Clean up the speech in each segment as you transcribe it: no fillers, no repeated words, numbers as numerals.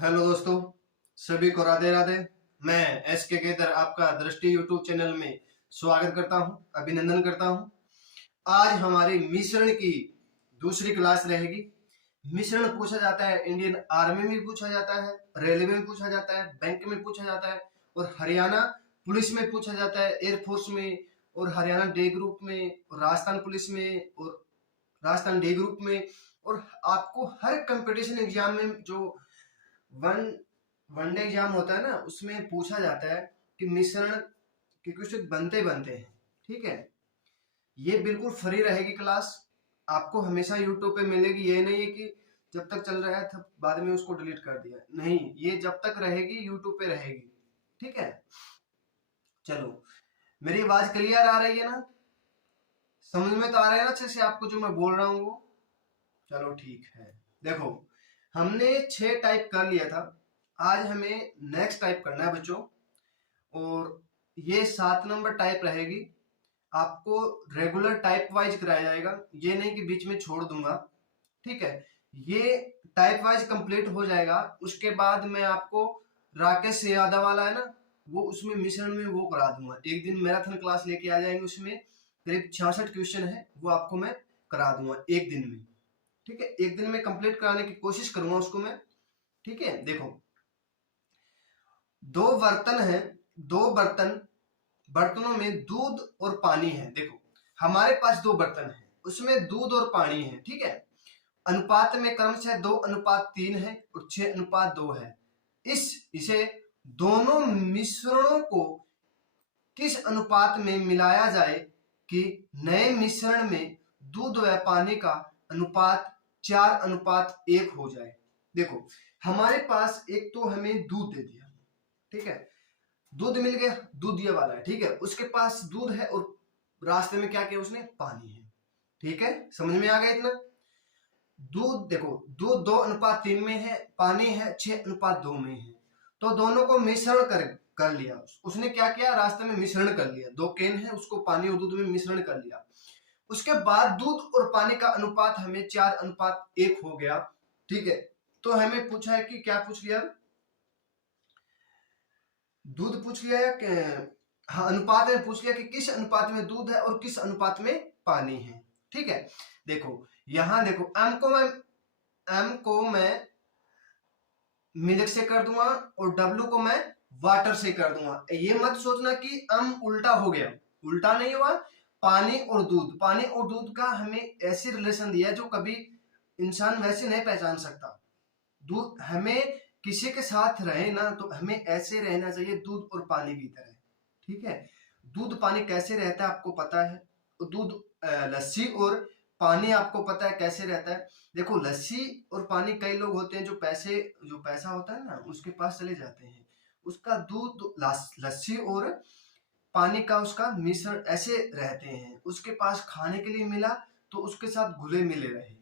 Hello दोस्तों, सभी को राधे राधे। मैं एस के केतर आपका दृष्टि यूट्यूब चैनल में स्वागत करता हूं, अभिनंदन करता हूं। आज हमारी मिश्रण की दूसरी क्लास रहेगी। मिश्रण पूछा जाता है इंडियन आर्मी में पूछा जाता है, रेलवे में पूछा जाता है, बैंक में पूछा जाता है और हरियाणा पुलिस में पूछा जाता है, एयरफोर्स में और हरियाणा डे ग्रुप में और राजस्थान पुलिस में और राजस्थान डे ग्रुप में। और आपको हर कंपटीशन एग्जाम में जो वन वनडे एग्जाम होता है ना, उसमें पूछा जाता है कि मिश्रण के क्वेश्चन बनते बनते हैं। ठीक है, ये बिल्कुल फ्री रहेगी क्लास, आपको हमेशा यूट्यूब पे मिलेगी। ये नहीं है कि जब तक चल रहा है तब बाद में उसको डिलीट कर दिया, नहीं, ये जब तक रहेगी यूट्यूब पे रहेगी। ठीक है, चलो, मेरी आवाज क्लियर आ रही है ना? समझ में तो आ रहा है ना अच्छे से आपको जो मैं बोल रहा हूँ वो? चलो ठीक है। देखो, हमने 6 टाइप कर लिया था, आज हमें नेक्स्ट टाइप करना है बच्चों। और ये 7 नंबर टाइप रहेगी। आपको रेगुलर टाइप वाइज कराया जाएगा, ये नहीं कि बीच में छोड़ दूंगा। ठीक है, ये टाइप वाइज कंप्लीट हो जाएगा, उसके बाद मैं आपको राकेश यादव वाला है ना, वो उसमें मिश्रण में वो करा दूंगा। एक दिन मैराथन क्लास लेके आ जाएंगे, उसमें करीब 66 क्वेश्चन है, वो आपको मैं करा दूंगा एक दिन में। ठीक है, एक दिन में कंप्लीट कराने की कोशिश करूंगा उसको मैं। ठीक है, देखो, दो बर्तन है, दो बर्तनों में दूध और पानी है। देखो, हमारे पास दो बर्तन है, उसमें दूध और पानी है। ठीक है, अनुपात में क्रमशः 2:3 है और 6:2 है। इसे दोनों मिश्रणों को किस अनुपात में मिलाया जाए कि नए मिश्रण में दूध व पानी का अनुपात 4:1 हो जाए। देखो, हमारे पास एक तो हमें दूध दे दिया, ठीक है, दूध मिल गया, दूध ये वाला है। ठीक है, उसके पास दूध है और रास्ते में क्या किया उसने? पानी है। ठीक है, समझ में आ गया इतना? दूध, देखो, दूध 2:3 में है, पानी है 6:2 में है, तो दोनों को मिश्रण कर लिया। उसने क्या किया? रास्ते में मिश्रण कर लिया, 2 केन है, उसको पानी और दूध में मिश्रण कर लिया। उसके बाद दूध और पानी का अनुपात हमें 4:1 हो गया। ठीक है, तो हमें पूछा है कि क्या पूछ लिया? दूध पूछ लिया है, हाँ, अनुपात में पूछ लिया कि किस अनुपात में दूध है और किस अनुपात में पानी है। ठीक है, देखो, यहां देखो, एम को मैं मिल्क से कर दूंगा और डब्ल्यू को मैं वाटर से कर दूंगा। ये मत सोचना कि एम उल्टा हो गया, उल्टा नहीं हुआ। पानी और दूध का हमें ऐसी रिलेशन दिया जो कभी इंसान वैसे नहीं पहचान सकता। दूध, हमें किसी के साथ रहे ना तो हमें ऐसे रहना चाहिए, दूध और पानी की तरह। ठीक है, दूध पानी कैसे रहता है आपको पता है, दूध लस्सी और पानी आपको पता है कैसे रहता है। देखो, लस्सी और पानी, कई लोग होते हैं जो पैसा होता है ना उसके पास चले जाते हैं, उसका दूध लस्सी और पानी का उसका मिश्रण ऐसे रहते हैं, उसके पास खाने के लिए मिला तो उसके साथ घुले मिले रहे,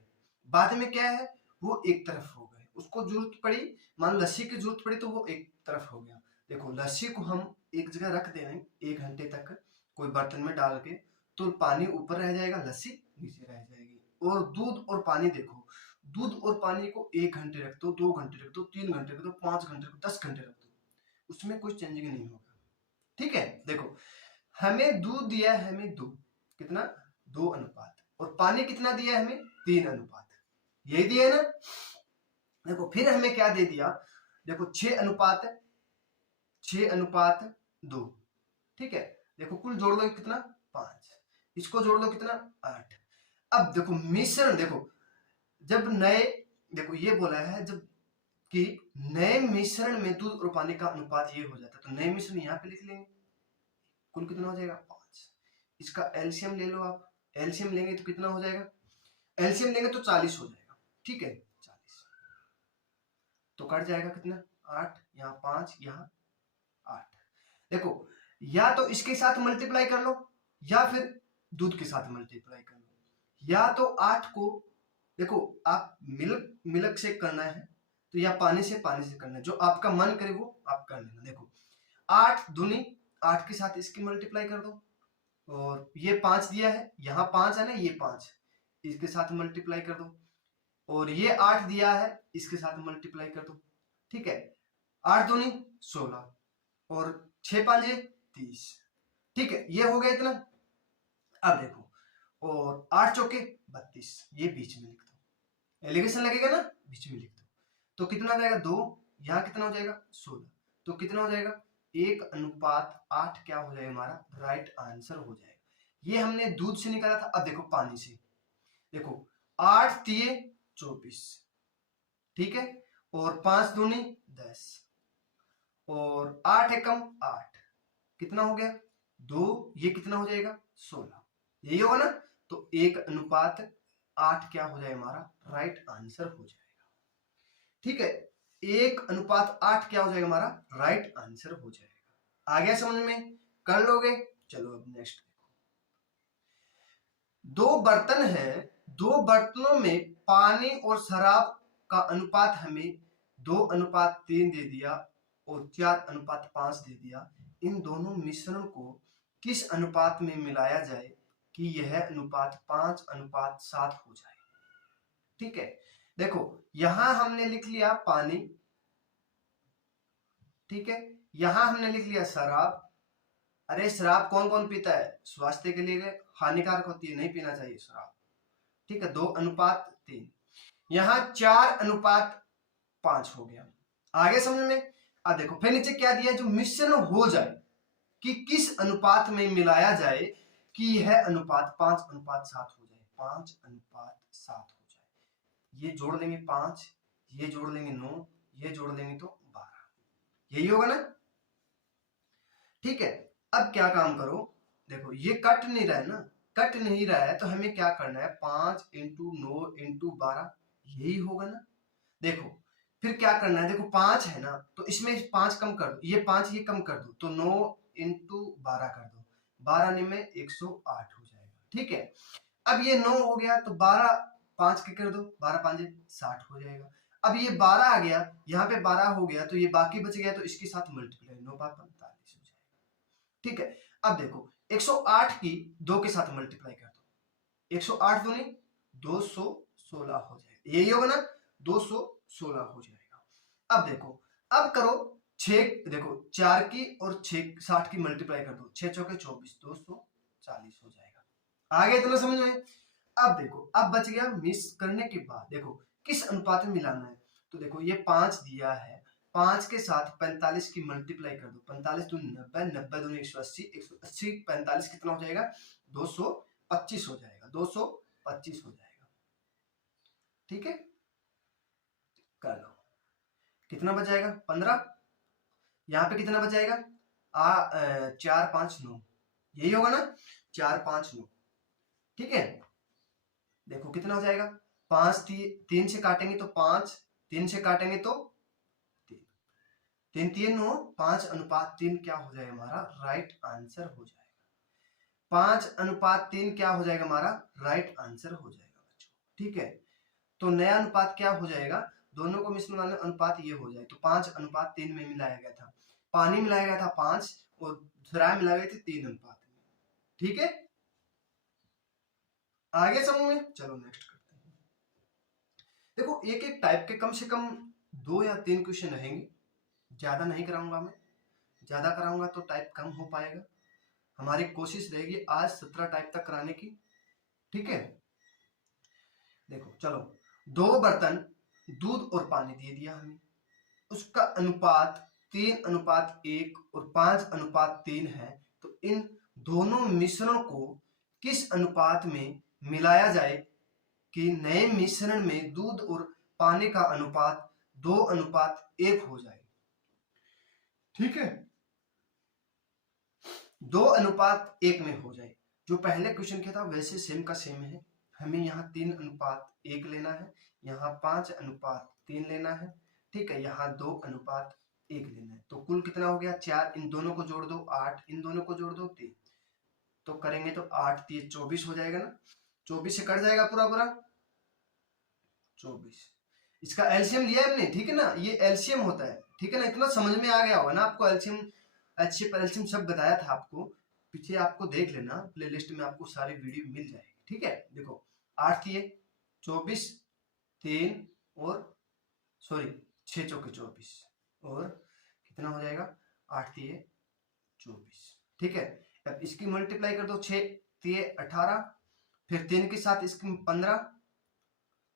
बाद में क्या है, वो एक तरफ हो गए। उसको जरूरत पड़ी, मान लस्सी की जरूरत पड़ी तो वो एक तरफ हो गया। देखो, लस्सी को हम एक जगह रख दे रहे हैं 1 घंटे तक कोई बर्तन में डाल के, तो पानी ऊपर रह जाएगा, लस्सी नीचे रह जाएगी। और दूध और पानी देखो, दूध और पानी को 1 घंटे रख दो, 2 घंटे रख दो, 3 घंटे रख दो, 5 घंटे रख दो, 10 घंटे रख दो, उसमें कोई चेंजिंग नहीं होगा। ठीक है, देखो, हमें दूध दिया है, हमें कितना? 2:, और पानी कितना दिया है हमें? 3:, यही दिया है ना। देखो, फिर हमें क्या दे दिया? देखो, 6:2। ठीक है, देखो, कुल जोड़ लो कितना? 5, इसको जोड़ लो कितना? 8। अब देखो मिश्रण, देखो, जब नए, देखो ये बोला है जब कि नए मिश्रण में दूध और पानी का अनुपात ये हो जाता है, तो नए मिश्रण यहाँ पे लिख लेंगे, कुल कितना हो जाएगा? 5। इसका एलसीएम ले लो आप, एलसीएम लेंगे तो कितना हो जाएगा? एलसीएम लेंगे तो 40 हो जाएगा। ठीक है, 40 तो कट जाएगा कितना? 8, यहाँ 5, यहाँ 8। देखो, या तो इसके साथ मल्टीप्लाई कर लो या फिर दूध के साथ मल्टीप्लाई कर लो, या तो 8 को, देखो, आप मिल्क से करना है तो या पानी से करना है, जो आपका मन करे वो आप कर लेना। देखो, 8 दूनी 8 के साथ इसकी मल्टीप्लाई कर दो, और ये 5 दिया है, यहाँ 5 है ना, ये 5 इसके साथ मल्टीप्लाई कर दो, और ये 8 दिया है, इसके साथ मल्टीप्लाई कर दो। ठीक है, 8 दूनी 16 और 6 पांजे 30। ठीक है, ये हो गया इतना। अब देखो, और 8 चौके 32, ये बीच में लिख दो, एलिगेशन लगेगा ना, बीच में लिख दो। तो कितना हो जाएगा 2, यहाँ कितना हो जाएगा 16, तो कितना हो जाएगा 1:8 क्या हो जाएगा हमारा राइट आंसर हो जाएगा। ये हमने दूध से निकाला था। अब देखो पानी से, देखो 8 तिये 24, ठीक है, और 5 दूनी 10 और 8 एकम 8, कितना हो गया 2, ये कितना हो जाएगा 16, यही होगा ना। तो 1:8 क्या हो जाएगा हमारा राइट आंसर हो जाएगा। ठीक है, 1:8 क्या हो जाएगा हमारा राइट आंसर हो जाएगा। आ गया समझ में, कर लोगे। चलो अब नेक्स्ट देखो, 2 बर्तन हैं, 2 बर्तनों में पानी और शराब का अनुपात हमें 2:3 दे दिया और 4:5 दे दिया। इन दोनों मिश्रण को किस अनुपात में मिलाया जाए कि यह अनुपात 5:7 हो जाए। ठीक है, देखो यहां हमने लिख लिया पानी, ठीक है, यहां हमने लिख लिया शराब। अरे शराब कौन कौन पीता है, स्वास्थ्य के लिए हानिकारक होती है, नहीं पीना चाहिए शराब। ठीक है, 2:3, यहां 4:5 हो गया। आगे समझ में। अब देखो फिर नीचे क्या दिया, जो मिश्रण हो जाए कि किस अनुपात में मिलाया जाए कि यह अनुपात 5:7 हो जाए, 5:7 हो जाए। ये जोड़ लेंगे 5, ये जोड़ लेंगे 9, ये जोड़ लेंगे तो 12, यही होगा ना। ठीक है, अब क्या काम करो, देखो ये कट नहीं रहा है ना, कट नहीं रहा है तो हमें क्या करना है 5 × 9 × 12, यही होगा ना। देखो फिर क्या करना है, देखो 5 है ना, तो इसमें 5 कम कर दो, ये 5 ये कम कर दो, तो 9 × 12 कर दो, 12 में 108 हो जाएगा। ठीक है, अब ये 9 हो गया तो 12 5 के कर दो, 12 5 60 हो जाएगा। अब ये 12 आ गया, यहाँ पे 12 हो गया तो ये बाकी बच गया, तो इसके साथ मल्टीप्लाई 9 5 45 हो जाएगा। ठीक है, अब देखो 108 की 2 के साथ मल्टीप्लाई कर दो, 108 दूनी 216 हो जाएगा, यही होगा ना, 216 हो जाएगा। अब देखो, अब करो 6, देखो 4 की और 6 60 की मल्टीप्लाई कर दो, 6 चौके 24, 240 हो जाएगा। आगे इतना समझ में। अब देखो, अब बच गया मिस करने के बाद, देखो किस अनुपात में मिलाना है। तो देखो ये 5 दिया है, 5 के साथ 45 की मल्टीप्लाई कर दो, 45 दूनी 90, 90 दूनी 180, 180 45 कितना हो जाएगा 225 हो जाएगा, 225 हो जाएगा। ठीक है, कर लो, कितना बच जाएगा 15, यहाँ पे कितना बच जाएगा 4 5 9, यही होगा ना, 4 5 9। ठीक है, देखो कितना हो जाएगा 5 3 से काटेंगे तो 5, 3 से काटेंगे तो 3, 3 3 9, 5:3 क्या हो जाएगा हमारा राइट आंसर हो जाएगा। 5:3 क्या हो जाएगा हमारा राइट आंसर हो जाएगा बच्चों। ठीक है, तो नया अनुपात क्या हो जाएगा, दोनों को मिश्रण वाला अनुपात ये हो जाए, तो 5:3 में मिलाया गया था, पानी मिलाया गया था 5 और शराब मिलाए गए थे 3:1। ठीक है, आगे समझ में। चलो नेक्स्ट करते हैं। देखो एक एक टाइप के कम से कम 2 या 3 क्वेश्चन रहेंगे, ज्यादा नहीं कराऊंगा मैं, ज्यादा कराऊंगा तो टाइप कम हो पाएगा। हमारी कोशिश रहेगी आज 17 टाइप तक कराने की। ठीक है, देखो चलो, 2 बर्तन दूध और पानी दे दिया हमें, उसका अनुपात 3:1 और 5:3 है। तो इन दोनों मिश्रणों को किस अनुपात में मिलाया जाए कि नए मिश्रण में दूध और पानी का अनुपात 2:1 हो जाए। ठीक है, 2:1 में हो जाए। जो पहले क्वेश्चन किया था वैसे सेम का सेम है, हमें यहाँ 3:1 लेना है, यहाँ 5:3 लेना है। ठीक है, यहाँ 2:1 लेना है। तो कुल कितना हो गया 4, इन दोनों को जोड़ दो 8, इन दोनों को जोड़ दो 3, तो करेंगे तो 8 3 24 हो जाएगा ना, 24 से कट जाएगा पूरा पूरा 24। इसका एलसीएम लिया है हमने, ठीक है ना, ये एलसीएम होता है। ठीक है ना, इतना समझ में आ गया होगा ना आपको, एलसीएम एलसीएम सब बताया था आपको, पीछे आपको देख लेना, प्लेलिस्ट में आपको सारी वीडियो मिल जाएगी। ठीक है, देखो 8 3 24, 3 और सॉरी 6 चौके 24 और कितना हो जाएगा 8 तिये 24। ठीक है, अब इसकी मल्टीप्लाई कर दो, 6 तिये 18, फिर 3 के साथ इसकी 15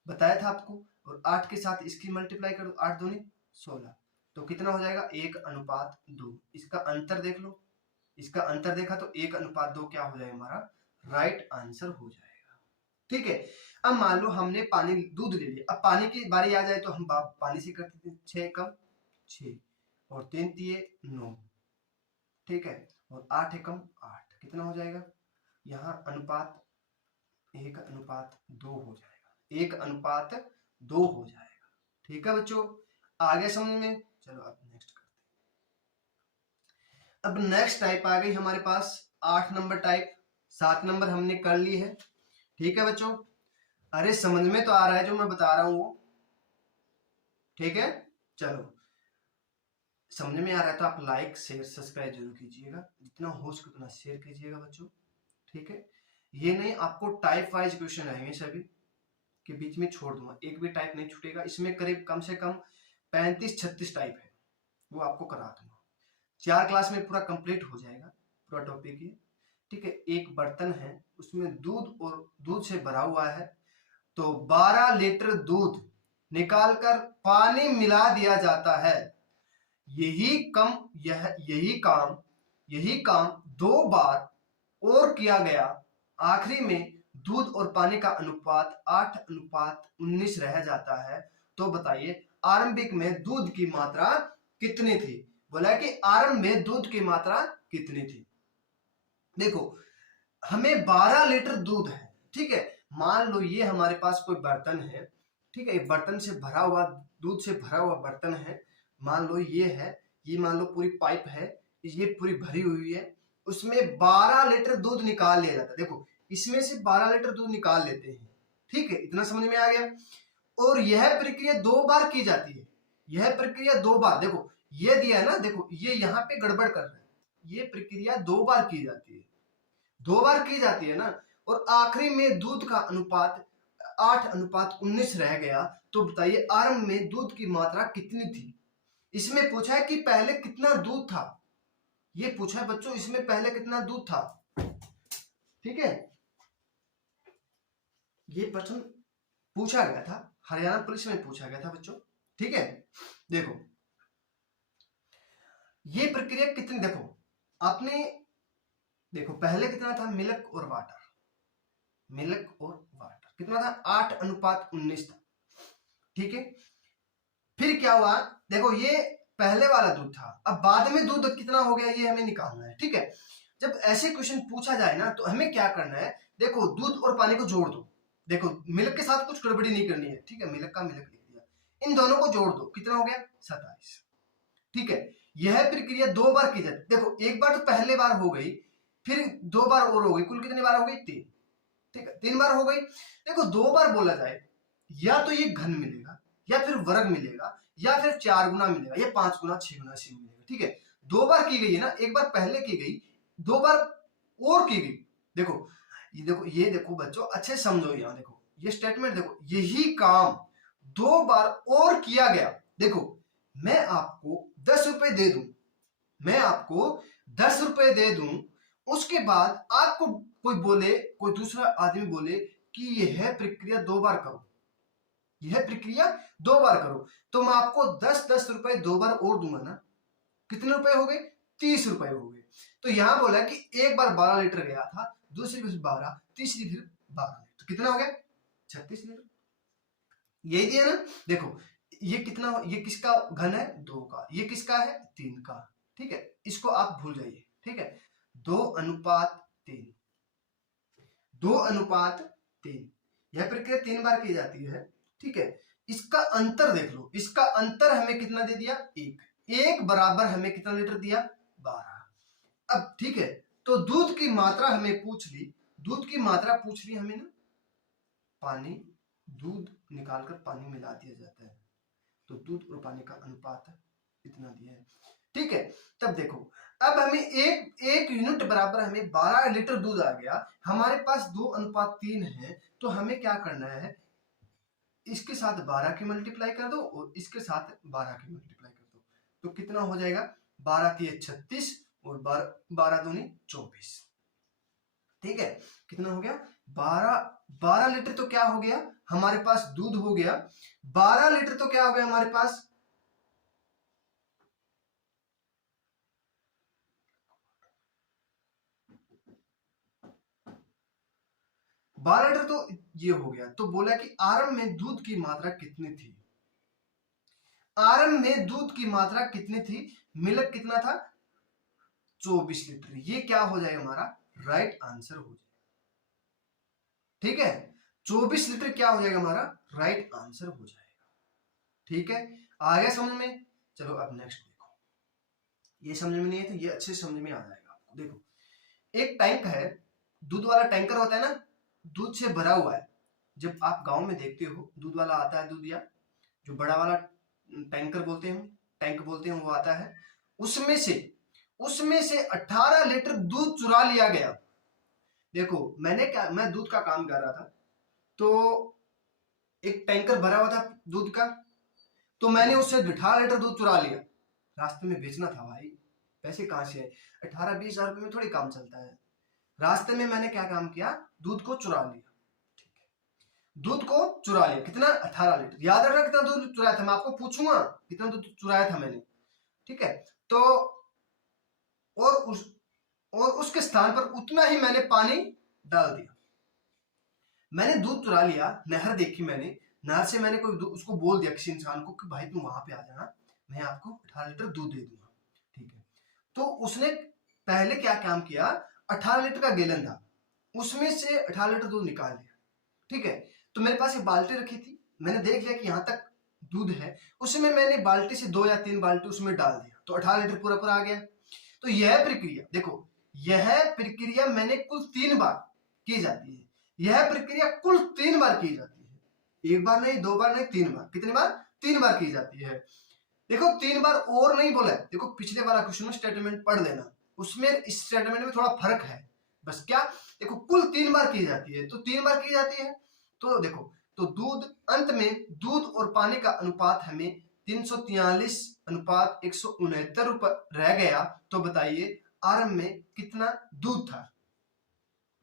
बताया था आपको, और 8 के साथ इसकी मल्टीप्लाई कर दो, 8 दूनी 16। तो कितना हो जाएगा 1:2। इसका अंतर देख लो, इसका अंतर देखा तो 1:2 क्या हो जाएगा हमारा राइट आंसर हो जाएगा। ठीक है, अब मान लो हमने पानी दूध ले लिया, अब पानी की बारी आ जाए तो हम पानी से करते थे 6 कम 6 और 3 तिये 9। ठीक है, और 8 एकम 8 कितना हो जाएगा, यहाँ अनुपात 1:2 हो जाएगा, 1:2 हो जाएगा। ठीक है बच्चों, आगे समझ में। चलो अब नेक्स्ट करते हैं। अब नेक्स्ट टाइप आ गई हमारे पास 8 नंबर टाइप, 7 नंबर हमने कर ली है। ठीक है बच्चों, अरे समझ में तो आ रहा है जो मैं बता रहा हूं वो? ठीक है, चलो समझ में आ रहा है तो आप लाइक शेयर सब्सक्राइब जरूर कीजिएगा, जितना हो सके उतना शेयर कीजिएगा बच्चों। ठीक है, ये नहीं आपको टाइप वाइज क्वेश्चन रहेंगे, सभी के बीच में छोड़ दूंगा, एक भी टाइप नहीं छूटेगा। इसमें करीब कम से कम 35-36 टाइप है, वो आपको करा दूंगा। 4 क्लास में पूरा कंप्लीट हो जाएगा पूरा टॉपिक ये। ठीक है, एक बर्तन है उसमें दूध और दूध से भरा हुआ है, तो 12 लीटर दूध निकालकर पानी मिला दिया जाता है। यही काम 2 बार और किया गया, आखिरी में दूध और पानी का अनुपात 8:19 रह जाता है। तो बताइए आरंभिक में दूध की मात्रा कितनी थी? बोला कि आरंभ में दूध की मात्रा कितनी थी। देखो हमें 12 लीटर दूध है, ठीक है, मान लो ये हमारे पास कोई बर्तन है, ठीक है, बर्तन से भरा हुआ, दूध से भरा हुआ बर्तन है, मान लो ये है, ये मान लो पूरी पाइप है, ये पूरी भरी हुई है, उसमें 12 लीटर दूध निकाल लिया जाता है। देखो इसमें से 12 लीटर दूध निकाल लेते हैं। ठीक है, इतना समझ में आ गया। और यह प्रक्रिया 2 बार की जाती है, यह प्रक्रिया 2 बार, देखो ये दिया है ना, देखो ये यहाँ पे गड़बड़ कर रहा है, ये प्रक्रिया 2 बार की जाती है, 2 बार की जाती है ना, और आखिरी में दूध का अनुपात 8:19 रह गया। तो बताइए आरंभ में दूध की मात्रा कितनी थी? इसमें पूछा है कि पहले कितना दूध था, ये पूछा है बच्चों, इसमें पहले कितना दूध था। ठीक है, ये प्रश्न पूछा गया था, हरियाणा पुलिस में पूछा गया था बच्चों। ठीक है, देखो ये प्रक्रिया कितनी, देखो आपने देखो पहले कितना था, मिल्क और वाटर, मिल्क और वाटर कितना था 8:19 था। ठीक है, फिर क्या हुआ, देखो ये पहले वाला दूध था, अब बाद में दूध कितना हो गया ये हमें निकालना है। ठीक है, जब ऐसे क्वेश्चन पूछा जाए ना तो हमें क्या करना है, देखो दूध और पानी को जोड़ दो, देखो मिल्क के साथ कुछ गड़बड़ी नहीं करनी है। ठीक है, मिल्क का मिल्क लिख दिया, इन दोनों को जोड़ दो, कितना हो गया 27। ठीक है, यह प्रक्रिया 2 बार की जाती, देखो एक बार तो पहले बार हो गई, फिर 2 बार और हो गई, कुल कितनी बार हो गई 3। ठीक है, 3 बार हो गई। देखो 2 बार बोला जाए, या तो ये घन मिलेगा, या फिर वर्ग मिलेगा, या फिर 4 गुना मिलेगा, या 5 गुना 6 गुना ऐसे मिलेगा। ठीक है, 2 बार की गई है ना, एक बार पहले की गई, 2 बार और की गई। देखो ये देखो बच्चों अच्छे समझो, यहाँ देखो ये स्टेटमेंट देखो, यही काम 2 बार और किया गया। देखो मैं आपको 10 रुपए दे दूं, मैं आपको 10 रुपए दे दूं, उसके बाद आपको कोई बोले, कोई दूसरा आदमी बोले कि यह प्रक्रिया 2 बार करो, यह प्रक्रिया 2 बार करो, तो मैं आपको 10-10 रुपए 2 बार और दूंगा ना, कितने रुपए हो गए 30 रुपए हो गए। तो यहां बोला कि एक बार 12 लीटर गया था, दूसरी फिर 12, तीसरी फिर 12 लीटर, तो कितना हो गया 36 लीटर, यही दिया ना। देखो ये कितना, ये किसका घन है 2 का, ये किसका है 3 का। ठीक है, इसको आप भूल जाइए। ठीक है, 2:3, 2:3, यह प्रक्रिया 3 बार की जाती है। ठीक है, इसका अंतर देख लो, इसका अंतर हमें कितना दे दिया 1 बराबर हमें कितना लीटर दिया 12। अब ठीक है, तो दूध की मात्रा हमें पूछ ली, दूध की मात्रा पूछ ली हमें ना, पानी, दूध निकालकर पानी मिला दिया जाता है, तो दूध और पानी का अनुपात इतना दिया है। ठीक है, तब देखो अब हमें एक यूनिट बराबर हमें 12 लीटर दूध आ गया, हमारे पास 2:3 है, तो हमें क्या करना है, इसके साथ 12 की मल्टीप्लाई कर दो और इसके साथ 12 की मल्टीप्लाई कर दो, तो कितना हो जाएगा 12 तिये 36 और 12 दूनी 24। ठीक है, कितना हो गया 12 लीटर तो क्या हो गया हमारे पास दूध हो गया। 12 लीटर तो क्या हो गया हमारे पास 12 लीटर तो ये हो गया। तो बोला कि आरंभ में दूध की मात्रा कितनी थी, आरंभ में दूध की मात्रा कितनी थी, मिल्क कितना था 24 लीटर। ये क्या हो जाएगा हमारा राइट आंसर हो जाएगा। ठीक है, 24 लीटर क्या हो जाएगा हमारा राइट आंसर हो जाएगा। ठीक है, आ गया समझ में। चलो अब नेक्स्ट देखो, ये समझ में नहीं है तो ये अच्छे समझ में आ जाएगा आपको। देखो एक टैंक है, दूध वाला टैंकर होता है ना, दूध से भरा हुआ है। जब आप गांव में देखते हो दूध वाला आता है, दूध या जो बड़ा वाला टैंकर बोलते हैं, टैंक बोलते हैं, वो आता है। उसमें से 18 लीटर दूध चुरा लिया गया। देखो मैं दूध का काम कर रहा था, तो एक टैंकर भरा हुआ था दूध का, तो मैंने उससे 18 लीटर दूध चुरा लिया। रास्ते में बेचना था भाई, पैसे कहां से आए, 18-20 हजार रुपए में थोड़ी काम चलता है। रास्ते में मैंने क्या काम किया, दूध को चुरा लिया। ठीक है, दूध को चुरा लिया, कितना 18 लीटर। याद रखना कितना दूध चुराया था, मैं आपको पूछूंगा कितना दूध चुराया था मैंने। ठीक है, तो और उसके स्थान पर उतना ही मैंने पानी डाल दिया। मैंने दूध चुरा लिया, नहर देखी मैंने, नहर से मैंने उसको बोल दिया किसी इंसान को कि भाई तुम वहां पे आ जाना, मैं आपको 18 लीटर दूध दे दूंगा। ठीक है, तो उसने पहले क्या काम किया, 18 लीटर का गैलन था, उसमें से 18 लीटर दूध निकाल दिया। ठीक है, तो मेरे पास एक बाल्टी रखी थी, मैंने देख लिया कि यहाँ तक दूध है, उसमें मैंने बाल्टी से 2 या 3 बाल्टी उसमें डाल दिया, तो 18 लीटर पूरा पूरा आ गया। तो यह प्रक्रिया देखो, यह प्रक्रिया मैंने कुल 3 बार की जाती है। यह प्रक्रिया कुल 3 बार की जाती है, 1 बार नहीं, 2 बार नहीं, 3 बार। कितनी बार 3 बार की जाती है। देखो 3 बार और नहीं बोला है, देखो पिछले वाला क्वेश्चन में स्टेटमेंट पढ़ लेना, उसमें इस स्टेटमेंट में थोड़ा फर्क है बस। क्या देखो कुल 3 बार की जाती है, तो 3 बार की जाती है। तो देखो, तो दूध अंत में दूध और पानी का अनुपात हमें 343 अनुपात 169 रह गया। तो बताइए आरंभ में कितना दूध था,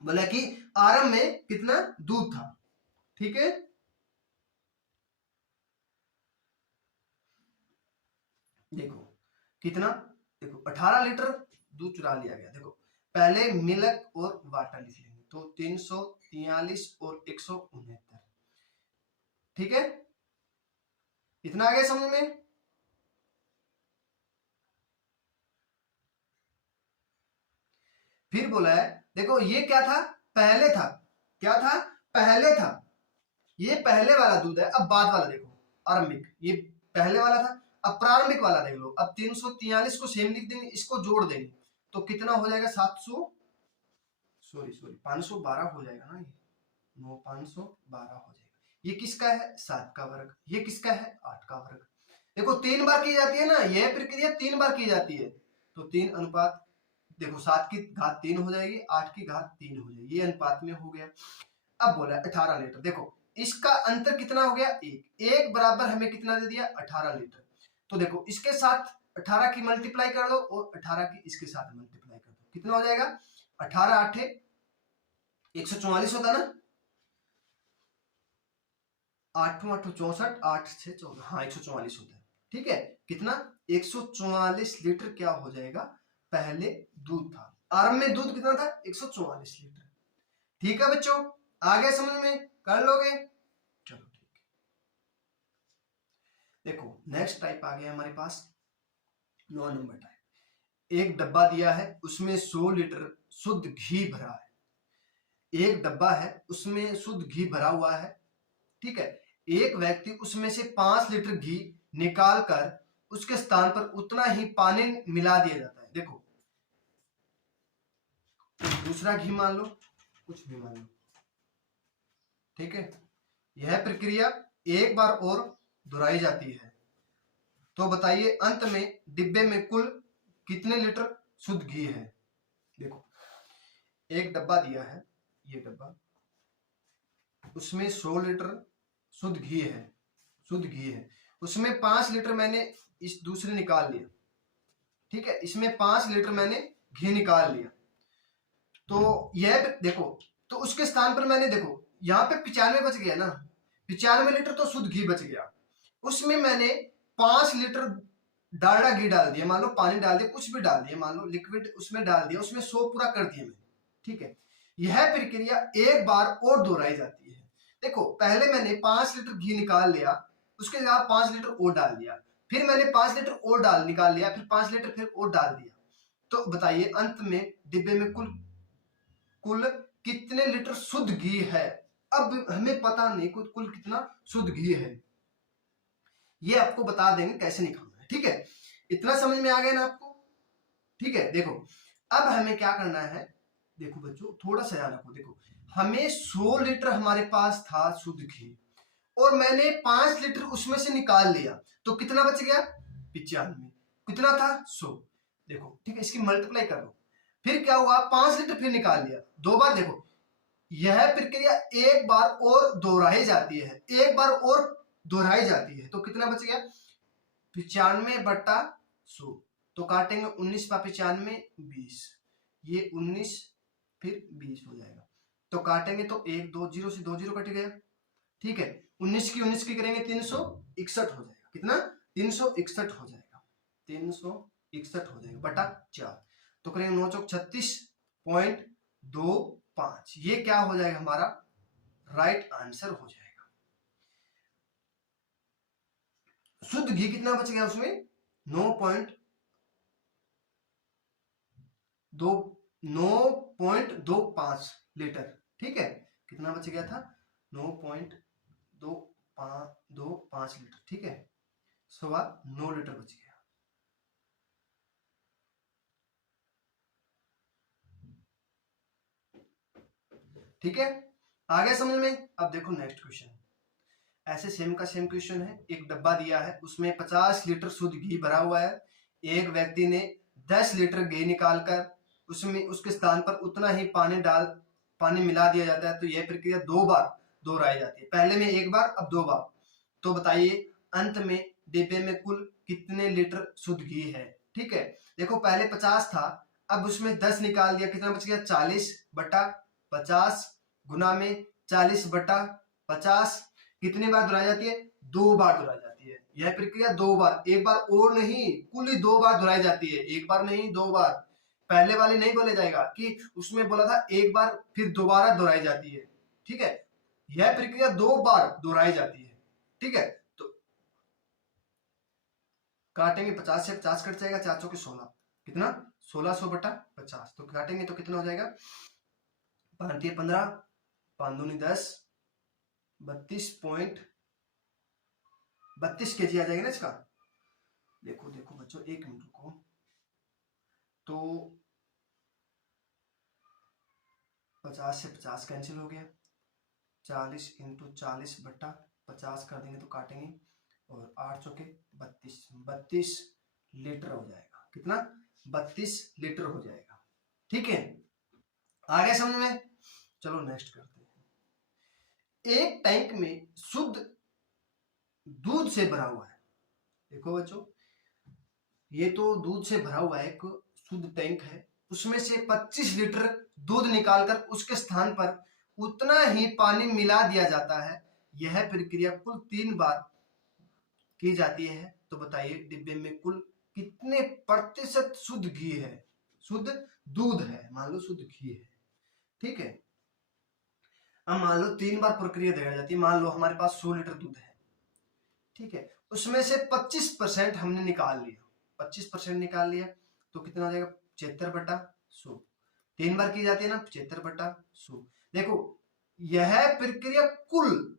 बोला कि आरंभ में कितना दूध था। ठीक है, देखो कितना, देखो 18 लीटर दूध चुरा लिया गया। देखो पहले मिल्क और वाटर लिख लेंगे, तो 343 और 169। ठीक है, इतना आ गया समझ में। फिर बोला है, देखो ये क्या था, पहले था, क्या था पहले था, ये पहले वाला दूध है। अब बाद वाला देखो आरंभिक, ये पहले वाला था, अब प्रारंभिक वाला देख लो। अब 343 को सेम लिख देंगे, इसको जोड़ देंगे, तो कितना हो जाएगा 700, सॉरी 512 हो जाएगा ना, ये 512 हो जाएगा। ये किसका है 7 का वर्ग, ये किसका है 8 का वर्ग। देखो 3 बार की जाती है ना, यह प्रक्रिया 3 बार की जाती है, तो 3 अनुपात, देखो 7 की घात 3 हो जाएगी, 8 की घात 3 हो जाएगी, ये अनुपात में हो गया। अब बोला 18 लीटर, देखो इसका अंतर कितना हो गया, एक बराबर हमें कितना दे दिया 18 लीटर। तो देखो इसके साथ 18 की मल्टीप्लाई कर दो और 18 की इसके साथ मल्टीप्लाई कर दो, कितना हो जाएगा 18 8 144 होता ना, 8 8 64, 8 6 14, हाँ 144 होता है। ठीक है, कितना 144 लीटर क्या हो जाएगा, पहले दूध था, आरंभ में दूध कितना था 144 लीटर। ठीक है बच्चों, आ गया समझ में, कर लोगे। चलो ठीक है, देखो नेक्स्ट टाइप आ गया हमारे पास 9 नंबर टाइप। एक डब्बा दिया है, उसमें 100 लीटर शुद्ध घी भरा है। एक डब्बा है, उसमें शुद्ध घी भरा हुआ है। ठीक है, एक व्यक्ति उसमें से 5 लीटर घी निकाल कर उसके स्थान पर उतना ही पानी मिला दिया जाता है। देखो दूसरा घी मान लो, कुछ भी मान लो। ठीक है, यह प्रक्रिया एक बार और दोहराई जाती है। तो बताइए अंत में डिब्बे में कुल कितने लीटर शुद्ध घी है। देखो एक डब्बा दिया है, ये डब्बा, उसमें 100 लीटर शुद्ध घी है, शुद्ध घी है, उसमें 5 लीटर मैंने इस दूसरे निकाल लिया, ठीक है, इसमें 5 लीटर मैंने घी निकाल लिया। तो यह देखो, तो उसके स्थान पर मैंने देखो यहाँ पे 95 बच गया ना, 95 लीटर तो शुद्ध घी बच गया। उसमें मैंने 5 लीटर डालडा घी डाल दिया, मान लो पानी डाल दिया, कुछ भी डाल दिया, मान लो लिक्विड उसमें डाल दिया, उसमें 100 पूरा कर दिया मैंने, ठीक है। यह प्रक्रिया एक बार और दोहराई जाती है। देखो पहले मैंने 5 लीटर घी निकाल लिया, उसके बाद 5 लीटर और डाल दिया, फिर मैंने 5 लीटर और डाल निकाल लिया, फिर 5 लीटर फिर और डाल दिया। तो बताइए अंत में डिब्बे में कुल कुल कितने लीटर शुद्ध घी है। अब हमें पता नहीं कुल कितना शुद्ध घी है, ये आपको बता देंगे कैसे निकालना है, ठीक है। इतना समझ में आ गया ना आपको, ठीक है। देखो अब हमें क्या करना है, देखो बच्चों थोड़ा सा याद रखो, देखो हमें 100 लीटर हमारे पास था शुद्ध घी और मैंने 5 लीटर उसमें से निकाल लिया, तो कितना बच गया 95, कितना था 100, देखो ठीक है, इसकी मल्टीप्लाई कर लो। फिर क्या हुआ 5 लीटर फिर निकाल लिया, 2 बार, देखो यह प्रक्रिया एक बार और दोहराई जाती है, एक बार और दोहराई जाती है, तो कितना बच गया 95/100, तो काटेंगे 19 का 95 20, ये 19 फिर 20 हो जाएगा, तो काटेंगे तो 1 2 0 से 2 0 कट गया, ठीक है। 19 की करेंगे 361 हो जाएगा, कितना 361 हो जाएगा, 361 हो जाएगा बटा 4, तो करेंगे 9 चौक 36.25, ये क्या हो जाएगा हमारा राइट आंसर हो जाएगा। शुद्ध घी कितना बच गया उसमें 9.25 लीटर, ठीक है, कितना बच गया था 9.25 लीटर, ठीक है, 9.25 लीटर बच गया। ठीक है, आ गया समझ में। अब देखो नेक्स्ट क्वेश्चन, ऐसे सेम का सेम क्वेश्चन है, एक डब्बा दिया है उसमें 50 लीटर शुद्ध घी भरा हुआ है, एक व्यक्ति ने 10 लीटर घी निकालकर उसमें उसके स्थान पर उतना ही पानी मिला दिया जाता है, तो यह प्रक्रिया 2 बार दोहराई जाती है, पहले में 1 बार अब 2 बार, तो बताइए अंत में डिब्बे में कुल कितने लीटर शुद्ध घी है, ठीक है। देखो पहले 50 था, अब उसमें 10 निकाल दिया, कितना बच गया 40/50 गुना में 40/50, कितने बार दोहराई जाती है 2 बार दोहराई जाती है, यह प्रक्रिया 2 बार, एक बार और नहीं, कुल ही 2 बार दोहराई जाती है, एक बार नहीं 2 बार, पहले वाले नहीं बोले जाएगा कि उसमें बोला था एक बार फिर दोबारा दोहराई जाती है, ठीक है, यह प्रक्रिया 2 बार दोहराई जाती है, ठीक है। तो काटेंगे 50 से 50 कट जाएगा, 4 चौके 16, कितना 1600/50, तो काटेंगे तो कितना हो जाएगा 5 15 5 दूनी 10, 32 kg आ जाएगा ना इसका। देखो देखो बच्चों एक मिनट रुको, तो 50 से 50 कैंसिल हो गया, 40 × 40/50 कर देंगे तो काटेंगे, और 8 चौके 32 लीटर हो जाएगा, कितना 32 लीटर हो जाएगा, ठीक है, आ गया समझ में। चलो नेक्स्ट करते हैं, एक टैंक में शुद्ध दूध से भरा हुआ है, देखो बच्चों ये तो दूध से भरा हुआ एक शुद्ध टैंक है, उसमें से 25 लीटर दूध निकालकर उसके स्थान पर उतना ही पानी मिला दिया जाता है, यह प्रक्रिया कुल 3 बार की जाती है, तो बताइए डिब्बे में कुल कितने प्रतिशत शुद्ध घी है, शुद्ध दूध है, मान लो शुद्ध घी है, ठीक है। अब मान लो 3 बार प्रक्रिया दोहराई जाती है, मान लो हमारे पास 100 लीटर दूध है, ठीक है, उसमें से 25% हमने निकाल लिया, 25% निकाल लिया, तो कितना हो जाएगा 75/100, 3 बार की जाती है ना 75/100, देखो यह प्रक्रिया कुल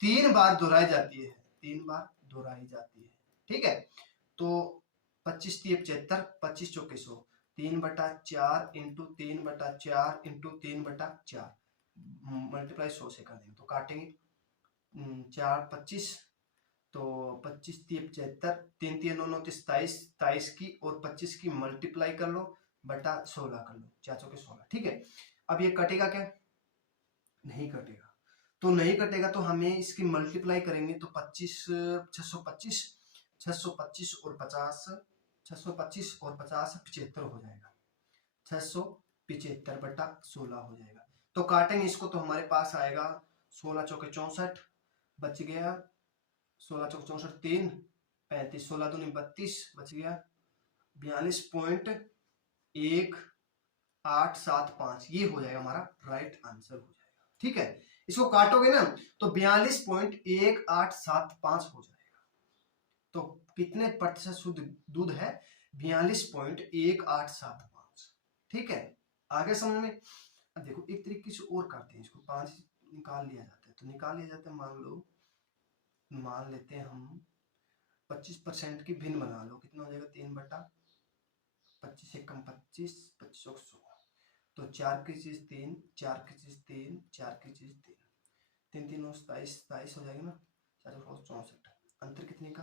3 बार दोहराई जाती है, 3 बार दोहराई जाती है, ठीक है। तो 25 × 75, 25 चौके 100, 3/4 × 3/4 × 3/4 मल्टीप्लाई 100 से कर देंगे, तो काटेंगे 4 25, तो 25 × 75, 3 3 9 9 23, 23 की और 25 की मल्टीप्लाई कर लो बटा 16 कर लो, 4 चौके 16, ठीक है। अब ये कटेगा क्या, नहीं कटेगा, तो नहीं कटेगा तो हमें इसकी मल्टीप्लाई करेंगे तो 625 625 और 50 625 और 50 75 हो जाएगा। 675 बटा 16 हो जाएगा। तो काटेंगे इसको तो हमारे पास आएगा 16 चौके 64, बच गया 16 चौके 64 3 35, 16 दूनी 32, बच गया 42.1875। ये हो जाएगा हमारा राइट आंसर हो जाएगा। ठीक है, इसको काटोगे ना तो 42.1875 हो जाएगा। तो कितने प्रतिशत शुद्ध दूध है? 42.1875। ठीक है, आगे समझ में। अब देखो एक तरीके से और करते हैं इसको, 5 निकाल लिया जाता है तो निकाल लिया जाता है। मान लेते हैं हम 25% की भिन्न बना लो, कितना हो जाएगा 3 बटा 25 एकम 25, 25 और 100, तो 4 की चीज 3, 4 की चीज 3, 4 की चीज 3, 3 3 27, 27 हो जाएगा ना, 4 64। अंतर कितने का?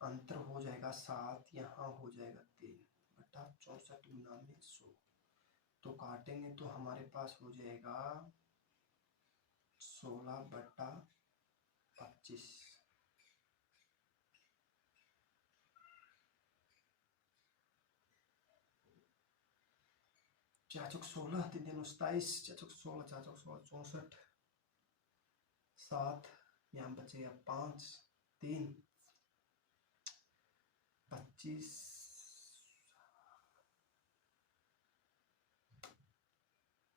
अंतर हो जाएगा 7, यहाँ हो जाएगा 3 बटा 64 गुना में 100। तो काटेंगे तो हमारे पास हो जाएगा 16 बटा 25। 4 चौक 16, 3 3 27, 4 चौक 16, 4 चौक 16 64, 7 यहाँ बचेगा 5, 3 25,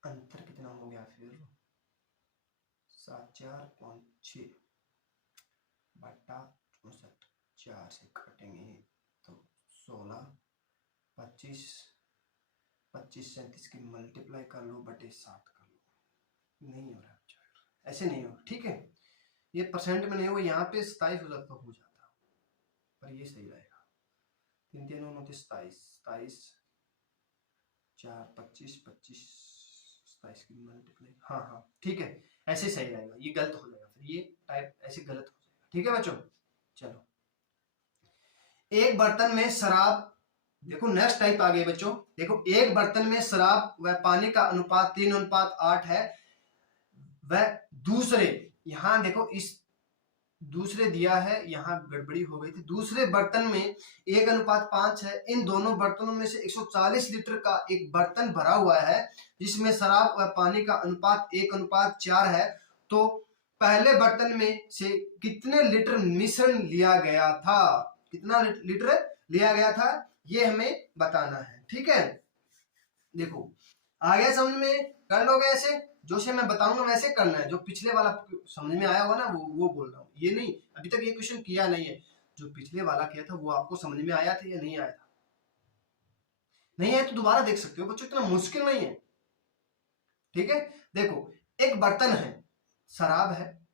अंतर कितना हो गया फिर? 7 4 5 6 बटा 64, 4 से काटेंगे तो 16, 25, 25 37 की मल्टीप्लाई कर लो बटे 7 कर लो। नहीं हो रहा, ऐसे नहीं होगा। ठीक है, ये परसेंट में नहीं होगा, यहाँ पे 27 हो जाता पर ये सही रहेगा। 3 3 9 27, 27 4 25, 25 27 की मल्टीप्लाई, हाँ हाँ ठीक है, ऐसे सही रहेगा। ये गलत हो जाएगा फिर, ये टाइप ऐसे गलत हो जाएगा। ठीक है बच्चों, चलो एक बर्तन में शराब, देखो नेक्स्ट टाइप आ गई बच्चों। देखो एक बर्तन में शराब व पानी का अनुपात 3:8 है, वह दूसरे, यहां देखो इस दूसरे दिया है, यहाँ गड़बड़ी हो गई थी। दूसरे बर्तन में 1:5 है। इन दोनों बर्तनों में से 140 लीटर का एक बर्तन भरा हुआ है जिसमें शराब और पानी का अनुपात 1:4 है। तो पहले बर्तन में से कितने लीटर मिश्रण लिया गया था? कितना लीटर लिया गया था ये हमें बताना है। ठीक है, देखो आ गया समझ में? कर लोगे ऐसे, जो से मैं बताऊंगा वैसे करना है। जो पिछले वाला समझ में आया होगा ना वो बोल रहा हूँ, ये नहीं अभी तक ये क्वेश्चन किया नहीं है। जो पिछले वाला किया था वो आपको समझ में आया था या नहीं आया था? नहीं आया तो दोबारा देख सकते हो बच्चों, इतना मुश्किल नहीं है। ठीक है, देखो एक बर्तन है, शराब है,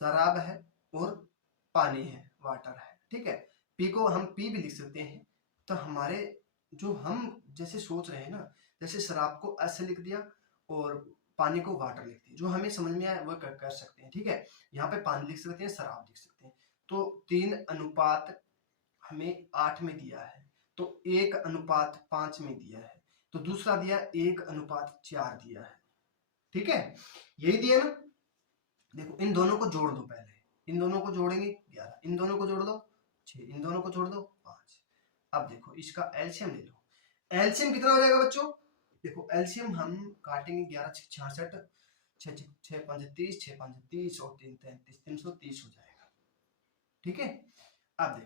शराब है और पानी है, वाटर है। ठीक है, पी को हम पी भी लिख सकते हैं। तो हमारे जो हम जैसे सोच रहे हैं ना, जैसे शराब को ऐसे लिख दिया और पानी को वाटर लिख दिया, जो हमें समझ में आए वो कर सकते हैं। ठीक है, यहाँ पे पानी लिख सकते हैं, शराब लिख सकते हैं। तो 3:8 हमें 8 में दिया है, तो 1:5 में दिया है, तो दूसरा दिया 1:4 दिया है। ठीक है, यही दिया ना। देखो इन दोनों को जोड़ दो, पहले इन दोनों को जोड़ेंगे 11, इन दोनों को जोड़ दो 6, इन दोनों को जोड़ दो 5। अब देखो इसका एलसीएम ले लो। एलसीएम कितना हो जाएगा बच्चों? देखो एलसीएम हम काटेंगे 11 66, 6 5 30, 6 5 30 और 3 33, 330 हो जाएगा। ठीक है, अब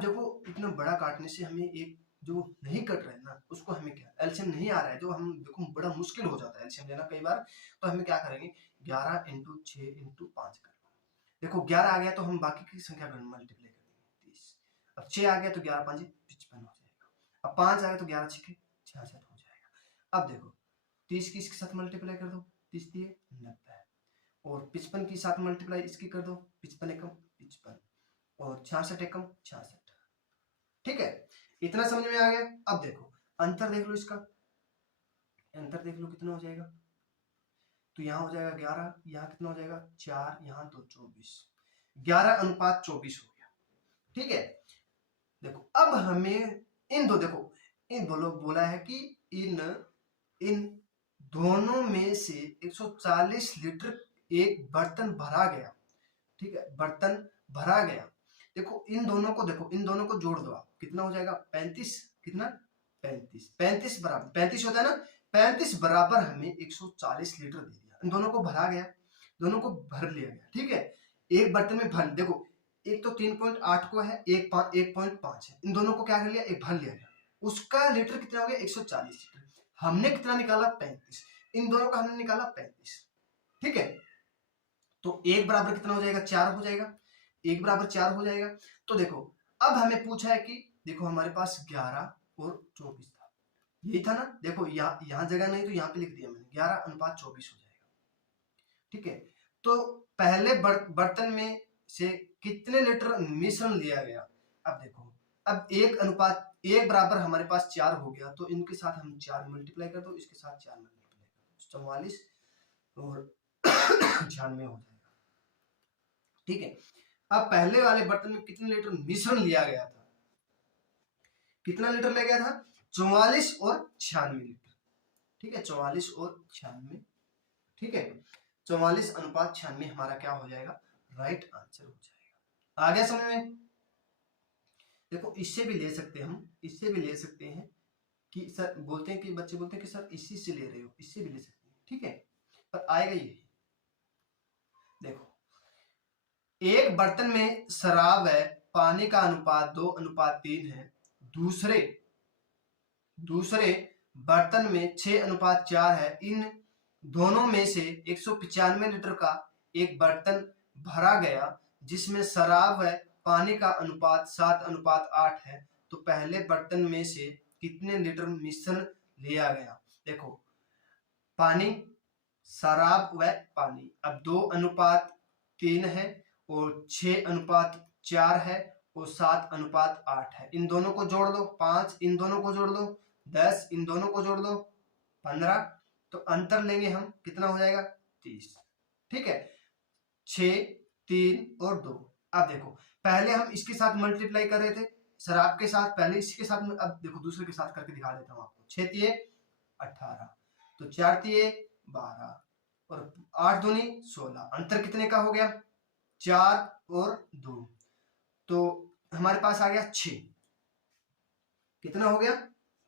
देखो इतना बड़ा काटने से हमें एक जो नहीं कट रहा है ना उसको हमें क्या, एलसीएम नहीं आ रहा है, जो हम देखो बड़ा मुश्किल हो जाता है एलसीएम लेना कई बार। तो हमें क्या करेंगे, 11 × 6 × 5 कर लो। देखो 11 आ गया तो हम बाकी की संख्या मल्टीप्लाई कर देंगे 30। अब 6 आ गया तो 11 5 55 हो जाएगा। अब 5 आ गया तो 11 6 66 हो जाएगा। अब देखो 30 की इसके साथ मल्टीप्लाई कर दो, 30 दिए 90, और 55 की साथ मल्टीप्लाई इसकी कर दो, 55 एकम 55 और 66 एकम 66। ठीक है, इतना समझ में आ गया। अब देखो अंतर देख लो, इसका अंतर देख लो कितना हो जाएगा। तो यहाँ हो जाएगा 11, यहाँ कितना हो जाएगा 4, यहाँ तो 24, 11:24 हो गया। ठीक है, देखो अब हमें इन दो, देखो इन बोला है कि इन दोनों में से 140 लीटर एक बर्तन भरा गया, ठीक है, बर्तन भरा गया। देखो इन दोनों को, देखो इन दोनों को जोड़ दो आप, कितना हो जाएगा 35, कितना 35, 35 बराबर 35 होता है ना, 35 बराबर हमें 140 लीटर दे दिया। इन दोनों को भरा गया, दोनों को भर लिया गया, ठीक है। एक बर्तन में भर, देखो एक तो 3.8 को है, एक 1.5 है, इन दोनों को क्या कर लिया, एक भर लिया गया। उसका लीटर कितना हो गया 140 लीटर। हमने कितना निकाला 35, इन दोनों का हमने निकाला 35, ठीक है। तो एक बराबर कितना हो जाएगा 4 हो जाएगा, एक बराबर 4 हो जाएगा। तो देखो अब हमें पूछा है कि देखो हमारे पास 11 और 24 था, यही था ना। देखो यहाँ जगह नहीं तो यहाँ पे लिख दिया मैंने, 11:24 हो जाएगा, ठीक है। तो पहले बर्तन में से कितने लीटर मिश्रण लिया गया। अब देखो, अब एक बराबर हमारे पास 4 हो गया, तो इनके साथ हम 4 मल्टीप्लाई कर दो, इसके साथ 4 मल्टीप्लाई कर दो, 44 और 96 हो जाएगा, ठीक है। अब पहले वाले बर्तन में कितने लीटर मिश्रण लिया गया था, कितना लीटर लिया गया था 44 और 96 लीटर, ठीक है, 44 और 96, ठीक है। 44:96 हमारा क्या हो जाएगा, राइट आंसर हो जाएगा। आ गया समझ में। देखो इससे भी ले सकते हैं हम, इससे भी ले सकते हैं कि सर बोलते हैं कि बच्चे बोलते हैं कि सर इसी से ले रहे हो, इससे भी ले सकते हैं, ठीक है, पर आएगा यही। देखो एक बर्तन में शराब है, पानी का अनुपात 2:3 है, दूसरे बर्तन में 6:4 है। इन दोनों में से 195 लीटर का एक बर्तन भरा गया जिसमें शराब है, पानी का अनुपात 7:8 है। तो पहले बर्तन में से कितने लीटर मिश्रण लिया गया। देखो पानी, शराब व पानी, अब 2:3 है और 6:4 है और 7:8 है। इन दोनों को जोड़ दो, 5 इन दोनों को जोड़ दो, 10 इन दोनों को जोड़ दो, 15। तो अंतर लेंगे हम, कितना हो जाएगा 30, ठीक है। 6, 3 और 2। अब देखो पहले हम इसके साथ मल्टीप्लाई कर रहे थे, शराब के साथ, पहले इसके साथ, अब देखो दूसरे के साथ करके दिखा देता हूँ आपको। 6 तिये 18, तो 4 तिये 12 और 8 दूनी 16। अंतर कितने का हो गया 4 और 2, तो हमारे पास आ गया 6। कितना हो गया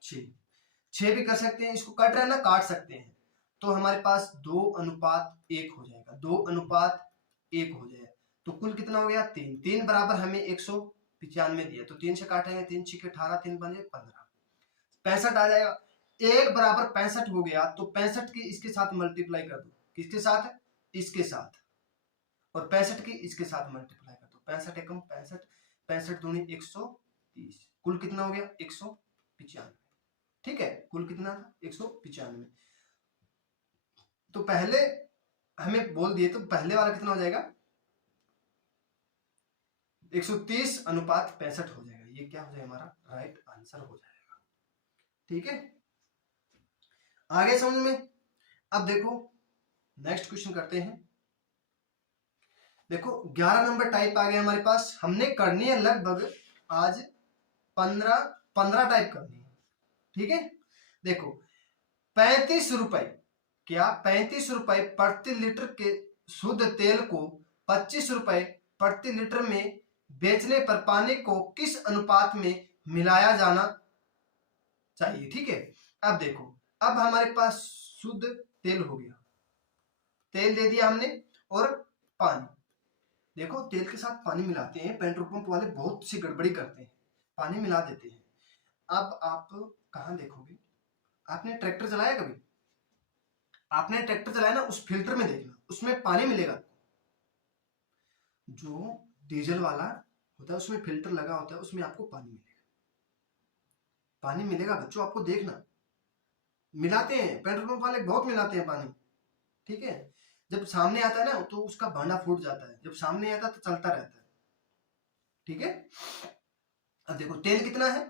6 भी कर सकते हैं, इसको कट रहा है ना, काट सकते हैं। तो हमारे पास 2:1 हो जाएगा, 2:1 हो जाएगा। तो कुल कितना हो गया 3, 3 बराबर हमें 195 दिया, तो 3 से काटेंगे, 3 6 18, 3 बन जाए 15, 65 आ जाएगा। 1 बराबर 65 हो गया, तो 65 की इसके साथ मल्टीप्लाई कर दो, किसके साथ, इसके साथ, और 65 की इसके साथ मल्टीप्लाई कर दो, 65 एकम 65, 65 दूनी 130, कुल कितना हो गया 195, ठीक है। कुल कितना था 195। तो पहले हमें बोल दिए, तो पहले वाला कितना हो जाएगा 130:65 हो जाएगा। ये क्या हो जाएगा हमारा राइट आंसर हो जाएगा, ठीक है। आगे समझ में। अब देखो नेक्स्ट क्वेश्चन करते हैं। देखो 11 नंबर टाइप आ गया हमारे पास, हमने करनी है लगभग आज 15 टाइप करनी है, ठीक है। देखो 35 रुपए, क्या 35 रुपए प्रति लीटर के शुद्ध तेल को 25 रुपए प्रति लीटर में बेचने पर पानी को किस अनुपात में मिलाया जाना चाहिए, ठीक है। अब देखो, अब हमारे पास शुद्ध तेल हो गया, तेल दे दिया हमने, और पानी। देखो तेल के साथ पानी मिलाते हैं, पेट्रोल पंप वाले बहुत सी गड़बड़ी करते हैं, पानी मिला देते हैं। अब आप कहाँ देखोगे, आपने ट्रैक्टर चलाया कभी, आपने ट्रैक्टर चलाया ना, उस फिल्टर में देखना, उसमें पानी मिलेगा। जो डीजल वाला होता है उसमें फिल्टर लगा होता है, उसमें आपको पानी मिलेगा, पानी मिलेगा बच्चों, आपको देखना। मिलाते हैं, पेट्रोल पंप वाले बहुत मिलाते हैं पानी, ठीक है। जब सामने आता है ना तो उसका भांडा फूट जाता है, जब सामने आता है तो चलता रहता है, ठीक है। अब देखो तेल कितना है,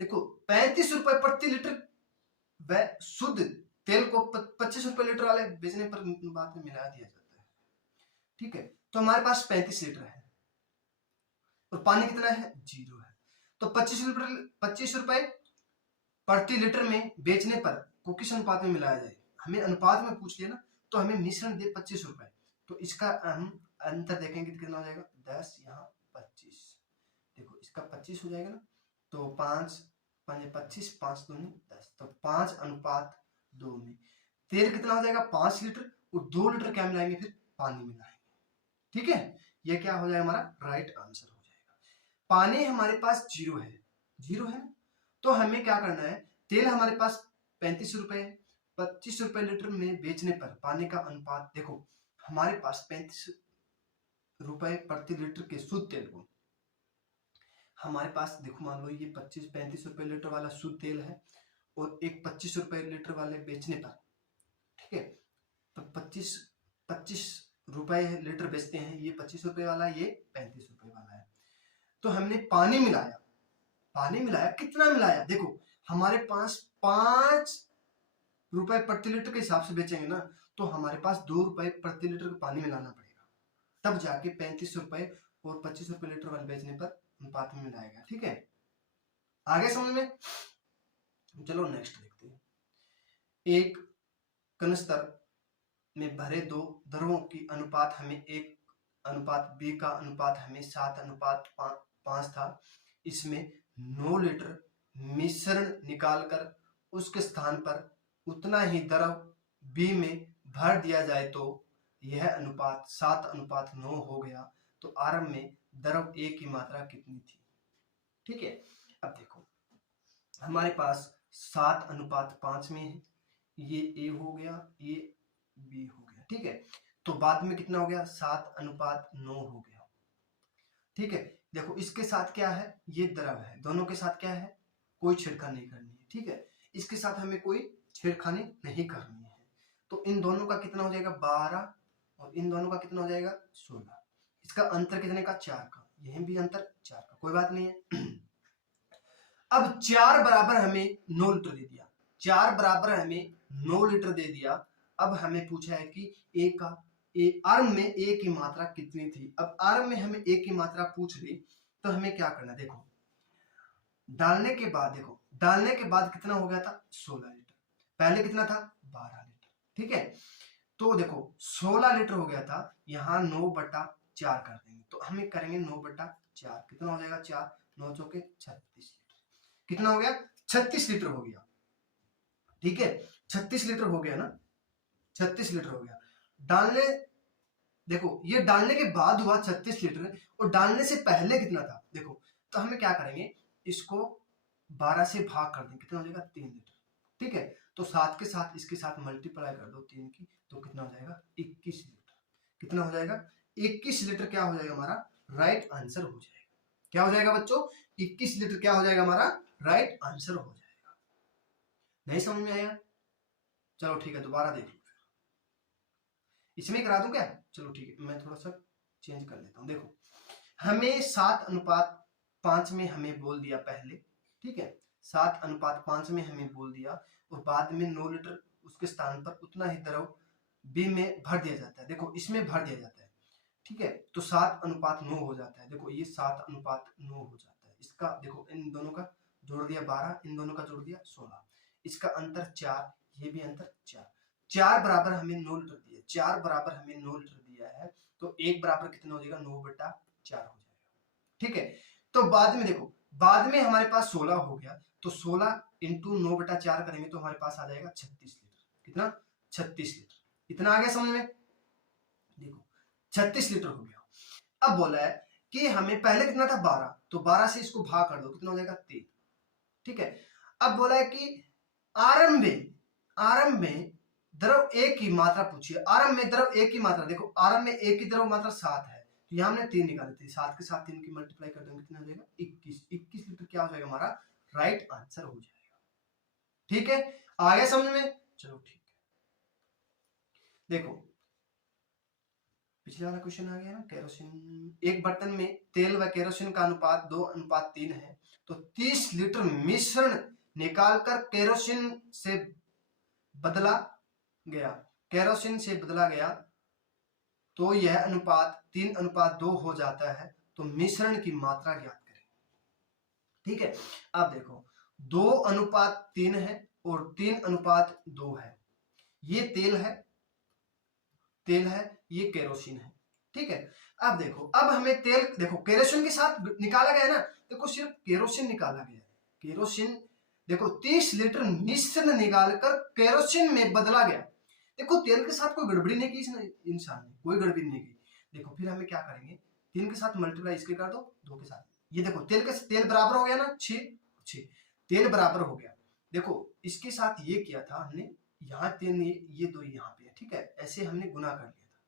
देखो 35 रुपए प्रति लीटर, व शुद्ध तेल को 25 रुपए लीटर वाले बेचने पर बाद में मिला दिया जाता है, ठीक है। तो हमारे पास 35 लीटर है और पानी कितना है 0 है, तो 25 रुपए प्रति लीटर में बेचने पर को किस अनुपात में मिलाया जाए। हमें अनुपात में पूछ लिया ना, तो हमें मिश्रण दे 25 रुपए, तो इसका हम अंतर देखेंगे तो कितना हो जाएगा 10, यहाँ 25। देखो इसका 25 हो जाएगा ना, तो 5 5 25, 5 दूनी 10, तो 5:2 में तेल कितना हो जाएगा 5 लीटर, और 2 लीटर क्या मिलाएंगे फिर पानी मिलाएंगे। ठीक है, ये क्या हो जाएगा हमारा राइट आंसर हो जाएगा। पानी हमारे पास जीरो है, जीरो है ना, तो हमें क्या करना है, तेल हमारे पास 35 रुपए है, 25 रुपए लीटर में बेचने पर पानी का अनुपात, देखो हमारे पास 35 रुपए प्रति लीटर के शुद्ध तेल को हमारे पास, देखो मान लो ये 35 रुपए लीटर वाला शुद्ध तेल है, और एक 25 रुपए लीटर वाले बेचने पर, ठीक है, तो 25 रुपए लीटर बेचते हैं, ये 25 रुपए वाला, ये 35 रुपए वाला है। तो हमने पानी मिलाया, पानी मिलाया, कितना मिलाया, देखो हमारे पास 5 रुपए प्रति लीटर के हिसाब से बेचेंगे ना, तो हमारे पास 2 रुपए प्रति लीटर का पानी मिलाना पड़ेगा, तब जाके 35 रुपए और 25 रुपए लीटर वाले बेचने पर अनुपात में मिलाएगा। ठीक है, आगे समझ में, चलो नेक्स्ट देखते हैं। एक कनस्तर में भरे 2 द्रवों की अनुपात हमें 1:B का अनुपात हमें 7:5 था। इसमें 9 लीटर मिश्रण निकालकर उसके स्थान पर उतना ही द्रव B में भर दिया जाए तो यह अनुपात 7:9 हो गया, तो आरंभ में द्रव A की मात्रा कितनी थी। ठीक है, अब देखो हमारे पास 7:5 में है, ये A हो गया, ये B हो गया। ठीक है, तो बाद में कितना हो गया 7:9 हो गया। ठीक है, देखो इसके साथ क्या है, ये द्रव है, दोनों के साथ क्या है, कोई छेड़खानी नहीं करनी है। ठीक है, इसके साथ हमें कोई छेड़खानी नहीं करनी है, तो इन दोनों का कितना हो जाएगा 12, और इन दोनों का कितना हो जाएगा 16। इसका अंतर कितने का 4 का, यही भी अंतर 4 का, कोई बात नहीं है। अब 4 बराबर हमें 9 लीटर दे दिया, 4 बराबर हमें 9 लीटर दे दिया। अब हमें पूछा है कि आरंभ में ए की मात्रा कितनी थी। अब आरंभ में हमें ए की मात्रा पूछ ली, तो हमें क्या करना, देखो डालने के बाद, देखो डालने के बाद कितना हो गया था 16 लीटर, पहले कितना था 12 लीटर। ठीक है, तो देखो 16 लीटर हो गया था, यहाँ 9/4 कर देंगे, तो हमें करेंगे 9/4, कितना हो जाएगा 4 9 चौके 36 लीटर, कितना हो गया 36 लीटर हो गया। ठीक है, 36 लीटर हो गया ना, 36 लीटर हो गया। डालने, देखो ये डालने के बाद हुआ 36 लीटर, और डालने से पहले कितना था, देखो तो हमें क्या करेंगे, इसको 12 से भाग कर देंगे, कितना हो जाएगा 3 लीटर। ठीक है, तो 7 के साथ इसके साथ मल्टीप्लाई कर दो 3 की, तो कितना हो जाएगा 21 लीटर। कितना हो जाएगा 21 लीटर, क्या हो जाएगा हमारा राइट आंसर हो जाएगा। क्या हो जाएगा बच्चों 21 लीटर, क्या हो जाएगा हमारा राइट आंसर हो जाएगा। नहीं समझ में आया, चलो ठीक है दोबारा देख लो, इसमें करा दूं क्या, चलो ठीक है मैं थोड़ा सा चेंज कर लेता हूं। देखो हमें 7:5 में हमें बोल दिया पहले, ठीक है 7:5 में हमें बोल दिया, और बाद में 9 लीटर उसके स्थान पर उतना ही द्रव बी में भर दिया जाता है। देखो इसमें भर दिया जाता है, ठीक है, तो 7:9 हो जाता है। देखो ये 7:9 हो जाता है, इसका देखो इन दोनों का जोड़ दिया 12, इन दोनों का जोड़ दिया 16, इसका अंतर 4, ये भी अंतर 4 बराबर हमें 9 लीटर दिया, 4 बराबर हमें 9 लीटर दिया है, तो 1 बराबर कितना हो जाएगा 9/4 हो जाएगा। ठीक है, तो बाद में देखो बाद में हमारे पास 16 हो गया, तो 16 इंटू 9/4 करेंगे तो हमारे पास आ जाएगा 36 लीटर। कितना 36 लीटर, इतना आ गया समझ में, देखो 36 लीटर हो गया। अब बोला है कि हमें पहले कितना था 12, तो 12 से इसको भाग कर दो, कितना हो जाएगा 3। ठीक है, अब बोला है कि आरंभ में द्रव ए की मात्रा पूछिए, आरंभ में द्रव ए की मात्रा, देखो आरंभ में ए की द्रव मात्रा 7 है, तो यहाँ हमने 3 निकाले थे, 7 के साथ 3 की मल्टीप्लाई कर देंगे, कितना हो जाएगा 21 लीटर, क्या हो जाएगा हमारा राइट आंसर हो जाएगा। ठीक है, आ गया समझ में, चलो ठीक है। देखो पिछले वाला क्वेश्चन आ गया ना, केरोसिन, एक बर्तन में तेल व केरोसिन का अनुपात 2:3 है, तो 30 लीटर मिश्रण निकालकर केरोसिन से बदला गया, तो यह अनुपात 3:2 हो जाता है, तो मिश्रण की मात्रा ज्ञात करें। ठीक है, अब देखो 2:3 है और 3:2 है, ये तेल है, ये केरोसिन है। ठीक है, अब देखो, अब हमें तेल, देखो केरोसिन के साथ निकाला गया है ना, देखो सिर्फ केरोसिन निकाला गया है। केरोसिन देखो 30 लीटर मिश्रण निकालकर केरोसिन में बदला गया। देखो तेल के साथ कोई गड़बड़ी नहीं की इसने, इंसान ने कोई गड़बड़ी नहीं की। देखो फिर हमें क्या करेंगे, 3 के साथ मल्टीप्लाई इसके कर दो, 2 के साथ, ये देखो तेल बराबर हो गया ना, 6 तेल बराबर हो गया। देखो इसके साथ ये किया था हमने, यहाँ 3 ये 2 यहाँ पे है। ठीक है, ऐसे हमने गुना कर लिया था।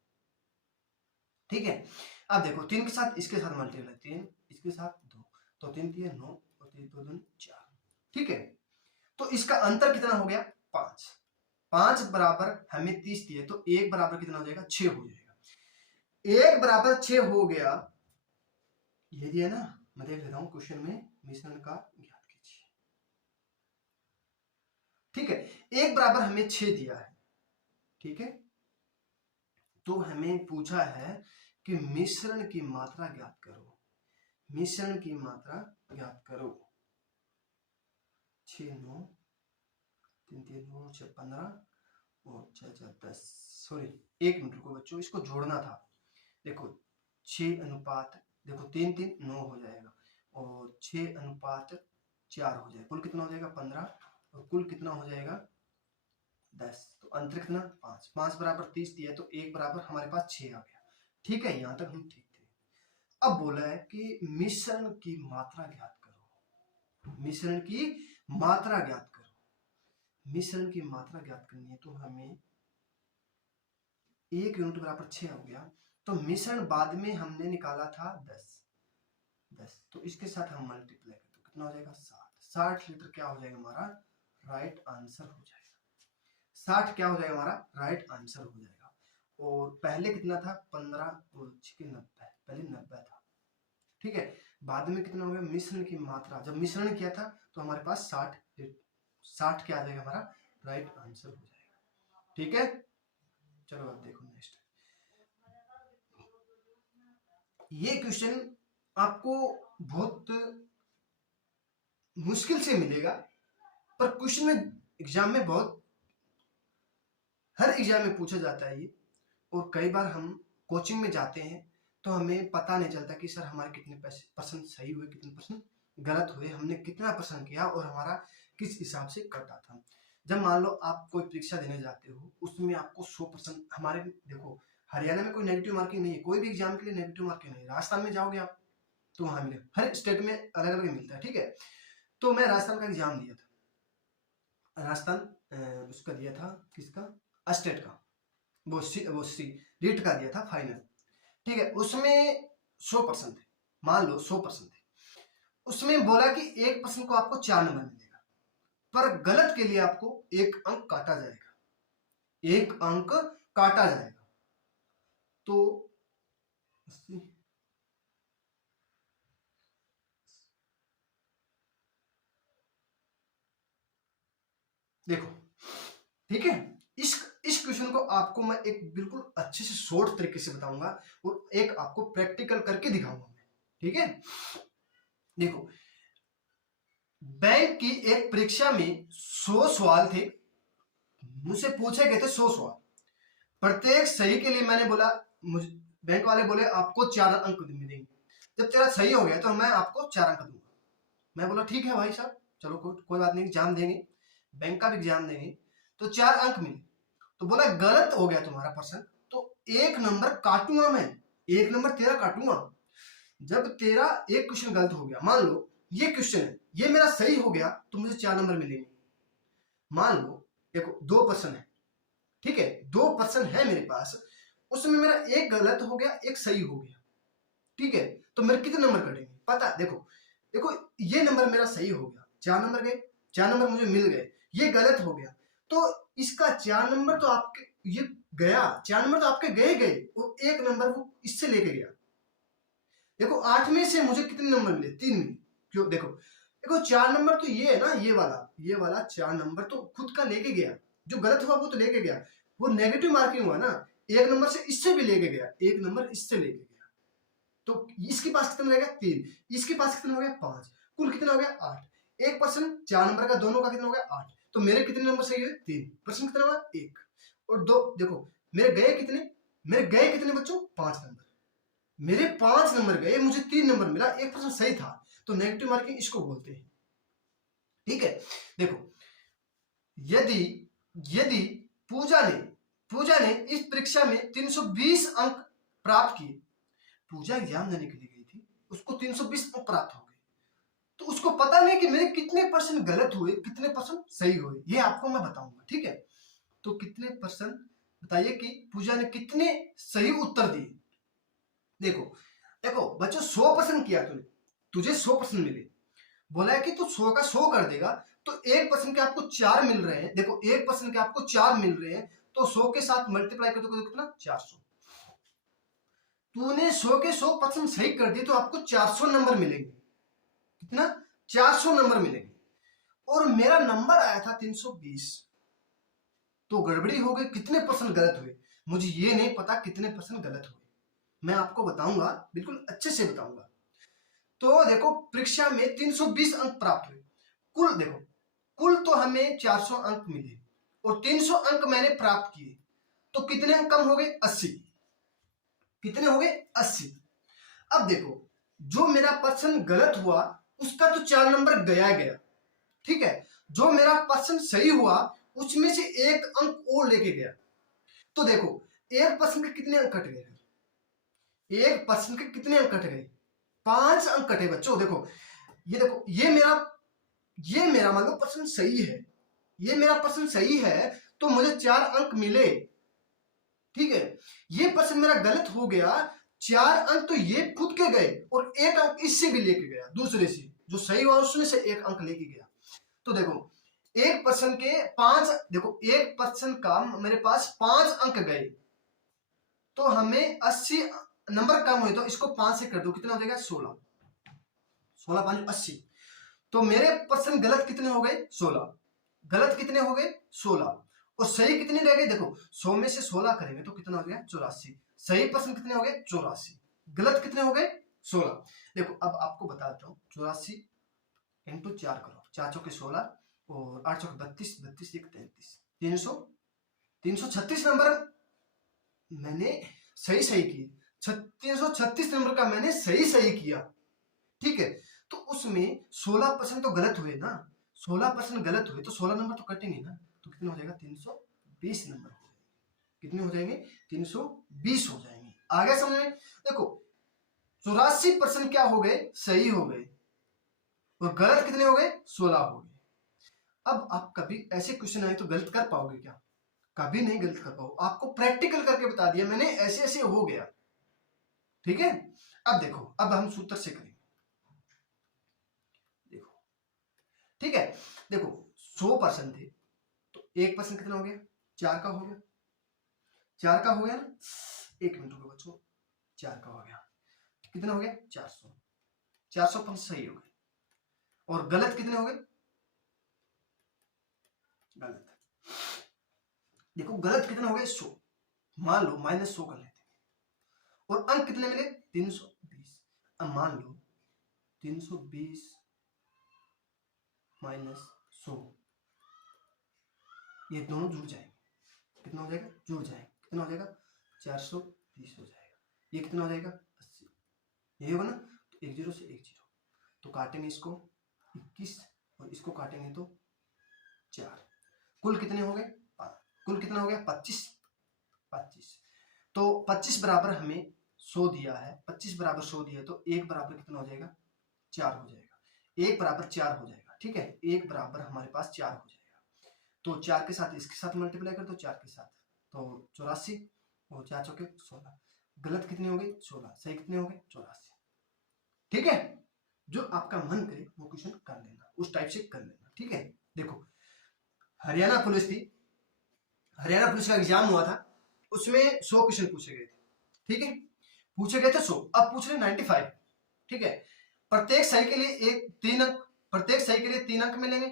ठीक है, अब देखो 3 के साथ इसके साथ मल्टीप्लाई, 3 इसके साथ 2, तो 3 3 9 और 3 2 2 4। ठीक है, तो इसका अंतर कितना हो गया, 5। 5 बराबर हमें 30 दिए, तो 1 बराबर कितना हो जाएगा, 6 हो जाएगा। 1 बराबर 6 हो गया, ये दिया ना, मैं देख लेता हूं क्वेश्चन में, मिश्रण का ज्ञात कीजिए। ठीक है, 1 बराबर हमें 6 दिया है। ठीक है, तो हमें पूछा है कि मिश्रण की मात्रा ज्ञात करो, मिश्रण की मात्रा ज्ञात करो। 6 9 3 3 9 6 15 और 6 4 10, सॉरी 1 मिनट रुको बच्चों, इसको जोड़ना था। देखो 6 अनुपात, देखो 3 3 9 हो जाएगा, और 6 अनुपात 4 हो जाएगा, कुल कितना हो जाएगा 15, और कुल कितना हो जाएगा 10, तो अंतर कितना 5। 5 बराबर 30 दिया, तो 1 बराबर हमारे पास 6 आ गया। ठीक है, यहां तक हम ठीक थे। अब बोला है कि मिश्रण की मात्रा ज्ञात करो, मिश्रण की मात्रा ज्ञात करो। मिश्रण की मात्रा ज्ञात करनी है, तो हमें 1 यूनिट बराबर 6 हो गया, तो मिश्रण बाद में हमने निकाला था 10, तो इसके साथ हम मल्टीप्लाई करते, तो कितना हो जाएगा 60 लीटर क्या हो जाएगा हमारा राइट आंसर हो जाएगा। 60 क्या हो जाएगा हमारा राइट आंसर हो जाएगा। और पहले कितना था 15 और 6 90, पहले 90 था। ठीक है, बाद में कितना हो गया, मिश्रण की मात्रा जब मिश्रण किया था तो हमारे पास 60 क्या आ जाएगा हमारा राइट आंसर हो जाएगा। ठीक है, चलो अब देखो नेक्स्ट। ये क्वेश्चन आपको बहुत मुश्किल से मिलेगा, पर क्वेश्चन में एग्जाम में बहुत, हर एग्जाम में पूछा जाता है ये। और कई बार हम कोचिंग में जाते हैं तो हमें पता नहीं चलता कि सर हमारे कितने परसेंट सही हुए, कितने परसेंट गलत हुए, हमने कितना परसेंट किया और हमारा किस हिसाब से कटा था। जब मान लो आप कोई परीक्षा देने जाते हो, उसमें आपको 100%, हमारे देखो हरियाणा में कोई नेगेटिव मार्किंग नहीं है, कोई भी एग्जाम के लिए नेगेटिव मार्किंग नहीं है। राजस्थान में जाओगे आप तो वहां मिले, हर स्टेट में अलग अलग मिलता है। ठीक है, तो मैं राजस्थान का एग्जाम दिया था, राजस्थान उसका दिया था, किसका स्टेट का, वो सी रीट का दिया था फाइनल। ठीक है, उसमें 100% है, मान लो 100% है, उसमें बोला कि 1% को आपको 4 नंबर मिलेगा, पर गलत के लिए आपको 1 अंक काटा जाएगा, 1 अंक काटा जाएगा। तो देखो, ठीक है, इस क्वेश्चन को आपको मैं एक बिल्कुल अच्छे से शॉर्ट तरीके से बताऊंगा और एक आपको प्रैक्टिकल करके दिखाऊंगा। ठीक है, देखो बैंक की एक परीक्षा में 100 सवाल थे, मुझसे पूछे गए थे 100 सवाल, प्रत्येक सही के लिए मैंने बोला, मुझे बैंक वाले बोले आपको 4 अंक मिलेंगे, जब तेरा सही हो गया तो मैं आपको 4 अंक दूंगा। मैं बोला ठीक है भाई साहब, चलो कोई बात नहीं, एग्जाम देंगे, बैंक का भी एग्जाम देंगे, तो 4 अंक मिले। तो बोला गलत हो गया तुम्हारा पर्सन, तो 1 नंबर काटूंगा मैं, 1 नंबर तेरा काटूंगा। जब तेरा एक क्वेश्चन गलत हो गया, मान लो ये क्वेश्चन है, ये मेरा सही हो गया, तो मुझे 4 नंबर मिलेंगे। मान लो देखो 2% है, ठीक है, 2% है मेरे पास, उसमें मेरा एक गलत हो गया, एक सही हो गया। ठीक है, तो मेरे कितने नंबर कटेंगे पता, देखो देखो ये नंबर मेरा सही हो गया, 4 नंबर गए, 4 नंबर मुझे मिल गए, ये गलत हो गया, तो इसका 4 नंबर तो आपके ये गया, 4 नंबर तो आपके गए गए, और 1 नंबर वो इससे लेके गया। देखो 8 में से मुझे कितने नंबर मिले, 3 मिले, क्यों, देखो देखो 4 नंबर तो ये है ना, ये वाला 4 नंबर तो खुद का लेके गया, जो गलत हुआ वो तो लेके गया, वो नेगेटिव मार्किंग हुआ ना, 1 नंबर से इससे भी लेके गया, 1 नंबर इससे लेके गया, तो इसके पास कितना रहेगा 3, इसके पास कितना हो गया 5, कुल कितना हो गया 8, 1% 4 नंबर का दोनों का कितना हो गया 8, तो मेरे कितने नंबर सही हुए 3, प्रश्न कितना हुआ 1। और 2 देखो मेरे गए कितने बच्चों 5 नंबर। मेरे 5 नंबर गए, मुझे 3 नंबर मिला, 1% सही था। तो नेगेटिव मार्किंग इसको बोलते हैं। ठीक है, देखो यदि यदि पूजा ने इस परीक्षा में 320 अंक प्राप्त किए, पूजा एग्जाम देने के लिए गई थी, उसको 320 अंक प्राप्त हो गए, तो उसको पता नहीं कि मेरे कितने परसेंट गलत हुए, कितने परसेंट सही हुए, ये आपको मैं बताऊंगा। ठीक है, तो कितने परसेंट बताइए कि पूजा ने कितने सही उत्तर दिए। देखो देखो बच्चों 100% किया तूने, तुझे 100% मिले, बोला है कि तू 100 का 100 कर देगा, तो 1% के आपको 4 मिल रहे हैं। देखो 1% के आपको 4 मिल रहे हैं, तो 100 के साथ मल्टीप्लाई कर दो कितना 400। तूने 100 के 100% सही कर दिए, तो आपको 400 नंबर मिलेंगे। कितना 400 नंबर मिलेंगे। और मेरा नंबर आया था 320, तो गड़बड़ी हो गई। कितने परसेंट गलत हुए मुझे ये नहीं पता, कितने परसेंट गलत हुए मैं आपको बताऊंगा, बिल्कुल अच्छे से बताऊंगा। तो देखो परीक्षा में 320 अंक प्राप्त हुए, कुल देखो कुल तो हमें 400 अंक मिले और 300 अंक मैंने प्राप्त किए, तो कितने अंक कम हो गए 80। कितने हो गए 80। अब देखो जो मेरा पर्सन गलत हुआ उसका तो 4 नंबर गया गया। ठीक है, जो मेरा पर्सन सही हुआ उसमें से 1 अंक और लेके गया। तो देखो 1% के कितने अंक कट गए, 1% के कितने अंक कट गए 5 अंक कटे बच्चों। देखो ये मेरा मान लो पर्सन सही है, ये मेरा पर्सन सही है, तो मुझे 4 अंक मिले। ठीक है, ये पर्सन मेरा गलत हो गया, 4 अंक तो ये खुद के गए और 1 अंक इससे भी लेके गया, दूसरे से जो सही हुआ उसमें से 1 अंक लेके गया। तो देखो 1% के 5, देखो 1% का मेरे पास 5 अंक गए, तो हमें 80 नंबर कम हुए, तो इसको 5 से कर दो, कितना हो जाएगा 16। 16 5 80। तो मेरे पर्सन गलत कितने हो गए 16, गलत कितने हो गए 16, और सही कितने रह गए। देखो 100 में से 16 करेंगे तो कितना हो गया 84। सही पर्सन कितने हो गए 84, गलत कितने हो गए 16। देखो अब आपको बताता हूँ, 84 इंटू 4 करो, 4 चौके 16 और 8 चौके 32, 32 एक 33, 336 नंबर मैंने सही किए। 336 नंबर का मैंने सही किया। ठीक है, तो उसमें 16% तो गलत हुए ना, 16% गलत हुए, तो 16 नंबर तो कटेंगे ना, तो कितना हो जाएगा 320 नंबर हो जाएंगे। कितने हो जाएंगे 320 हो जाएंगे। आगे समझ में। देखो 84% क्या हो गए सही हो गए, और गलत कितने हो गए 16 हो गए। अब आप कभी ऐसे क्वेश्चन आए तो गलत कर पाओगे क्या, कभी नहीं गलत कर पाओ, आपको प्रैक्टिकल करके बता दिया मैंने, ऐसे ऐसे हो गया। ठीक है, अब देखो अब हम सूत्र से करेंगे। देखो ठीक है, देखो 100% थे, तो 1% कितना हो गया 4 का हो गया, 4 का हो गया ना, 1 मिनट रुको बच्चों, 4 का हो गया, कितना हो गया 400, 400 सही हो गए, और गलत कितने हो गए, गलत देखो गलत कितने हो गए 100, मान लो -100 कर लेते हैं, और अंक कितने मिले 320। अब मान लो 320 -100, ये दोनों जुड़ जाएंगे, कितना हो जाएगा जुड़ जाएंगे, कितना हो जाएगा 420 हो जाएगा, ये कितना हो जाएगा 80, यही होगा ना, तो 1 0 से 1 0, तो काटेंगे इसको 21 और इसको काटेंगे तो 4, कुल कितने हो गए, कुल कितना हो गया 25। तो 25 बराबर हमें 100 दिया है, 25 बराबर 100 दिया है, तो 1 बराबर कितना हो जाएगा 4 हो जाएगा, 1 बराबर 4 हो जाएगा। ठीक है, 1 बराबर हमारे पास 4 हो जाएगा, तो 4 के साथ इसके साथ मल्टीप्लाई कर दो, 4 के साथ, तो 84 और 4 चौके 16, गलत कितनी हो गई 16, सही कितने हो गए 84। ठीक है, जो आपका मन करे वो क्वेश्चन कर लेना, उस टाइप से कर लेना। ठीक है, देखो हरियाणा पुलिस थी, हरियाणा पुलिस का एग्जाम हुआ था, उसमें 100 क्वेश्चन पूछे गए थे। ठीक है, पूछे गए थे 100, अब पूछ रहे 95। ठीक है, प्रत्येक सही के लिए 3 अंक, प्रत्येक सही के लिए 3 अंक मिलेंगे,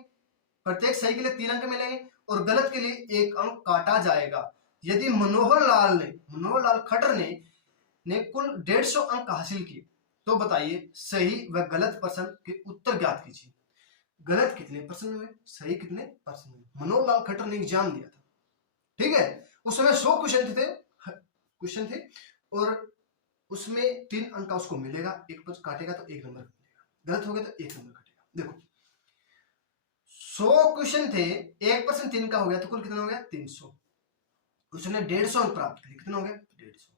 प्रत्येक सही के लिए 3 अंक मिलेंगे, और गलत के लिए 1 अंक काटा जाएगा। यदि मनोहर लाल खट्टर ने कुल 150 अंक हासिल किए, तो बताइए सही व गलत पर्सन के उत्तर ज्ञात कीजिए। गलत कितने पर्सन हुए, सही कितने पर्सन हुए, मनोहर लाल खट्टर ने एग्जाम दिया था। ठीक है, उसमें 100 क्वेश्चन थे और उसमें 3 अंक का उसको मिलेगा, एक पर काटेगा तो 1 नंबर मिलेगा, गलत हो गया तो 1 नंबर कटेगा। देखो 100 क्वेश्चन थे, 1% 3 का हो गया तो कुल कितना हो गया 300। उसने 150 अंक प्राप्त किए, कितना हो गया 150।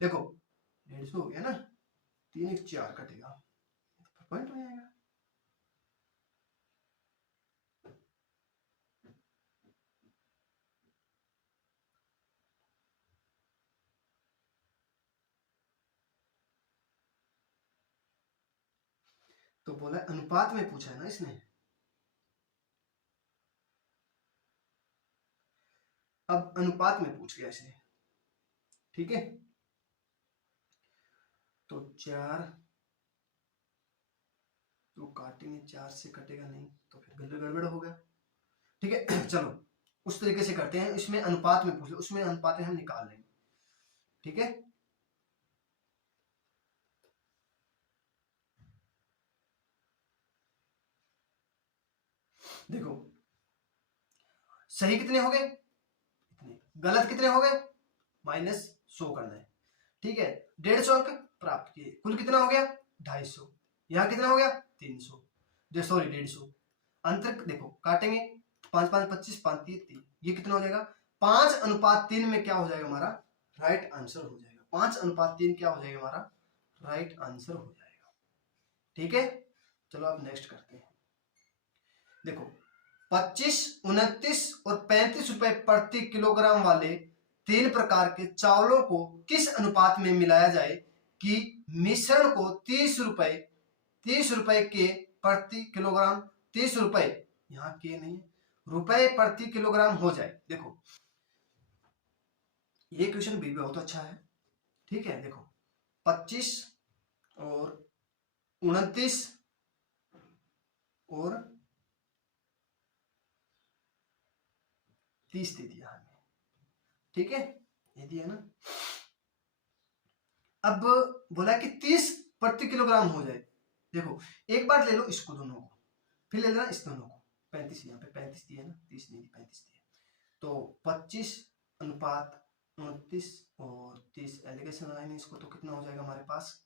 देखो 150 हो गया ना, 3 1 4 कटेगा, पॉइंट हो जाएगा। तो बोला अनुपात में पूछा है ना इसने। अब अनुपात में पूछ गया इसने, ठीक है। तो 4 तो काटेंगे, 4 से कटेगा नहीं तो फिर गड़बड़ हो गया, ठीक है। चलो उस तरीके से करते हैं, इसमें अनुपात में पूछे, उसमें अनुपात हम निकाल लेंगे, ठीक है। देखो सही कितने हो गए, इतने, गलत कितने हो गए, -100 करना है, ठीक है। 150 अंक प्राप्त किए, कुल कितना हो गया 250, यहाँ कितना हो गया 300, सॉरी 150। अंतर देखो काटेंगे, 5 5 25, 5 3 3, ये कितना हो जाएगा 5:3 में क्या हो जाएगा हमारा राइट आंसर हो जाएगा। 5:3 क्या हो जाएगा हमारा राइट आंसर हो जाएगा, ठीक है। चलो अब नेक्स्ट करते हैं। देखो 25, 29 और 35 रुपए प्रति किलोग्राम वाले 3 प्रकार के चावलों को किस अनुपात में मिलाया जाए कि मिश्रण को 30 रुपए के प्रति किलोग्राम, 30 रुपए, यहाँ के नहीं रुपए प्रति किलोग्राम हो जाए। देखो ये क्वेश्चन भी बहुत अच्छा है, ठीक है। देखो 25 और 29 और 30 दे दिया हमें, ठीक है, ये दिया ना। अब बोला कि 30 प्रति किलोग्राम हो जाए। देखो एक बार ले लो इसको दोनों को, फिर ले लेना इस दोनों को, 35 यहाँ पे 35 दिया ना, 30 नहीं 35 दिया, तो 25:29 और 30 एलिगेशन लाइन इसको, तो कितना हो जाएगा हमारे पास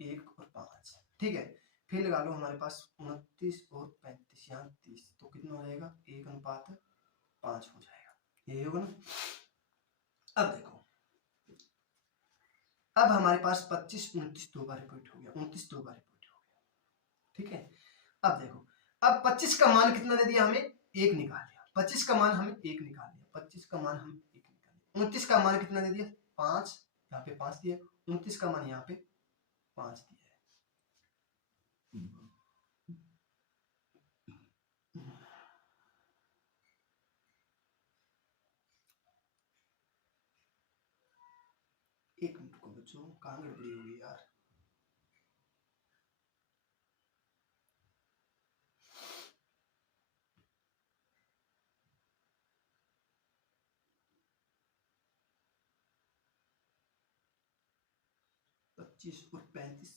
1 और 5, ठीक है। फिर लगा लो हमारे पास 29 और 35, यहाँ 30, तो कितना हो जाएगा 1:5 हो जाएगा, यही होगा ना। अब देखो अब हमारे पास 25 29 दो बार रिपीट हो गया, 29 दो बार रिपीट हो गया, ठीक है। अब देखो अब 25 का मान कितना दे दिया हमें 1 निकाल लिया, 25 का मान हमें 1 निकाल लिया, 25 का मान हम 1 निकाल लिया। 29 का मान कितना दे दिया 5, यहाँ पे 5 दिया, 29 का मान यहाँ पे 5 दिया है। एक मिनट को बच्चों, कहाँ गड़बड़ी होगी यार। पच्चीस और 35,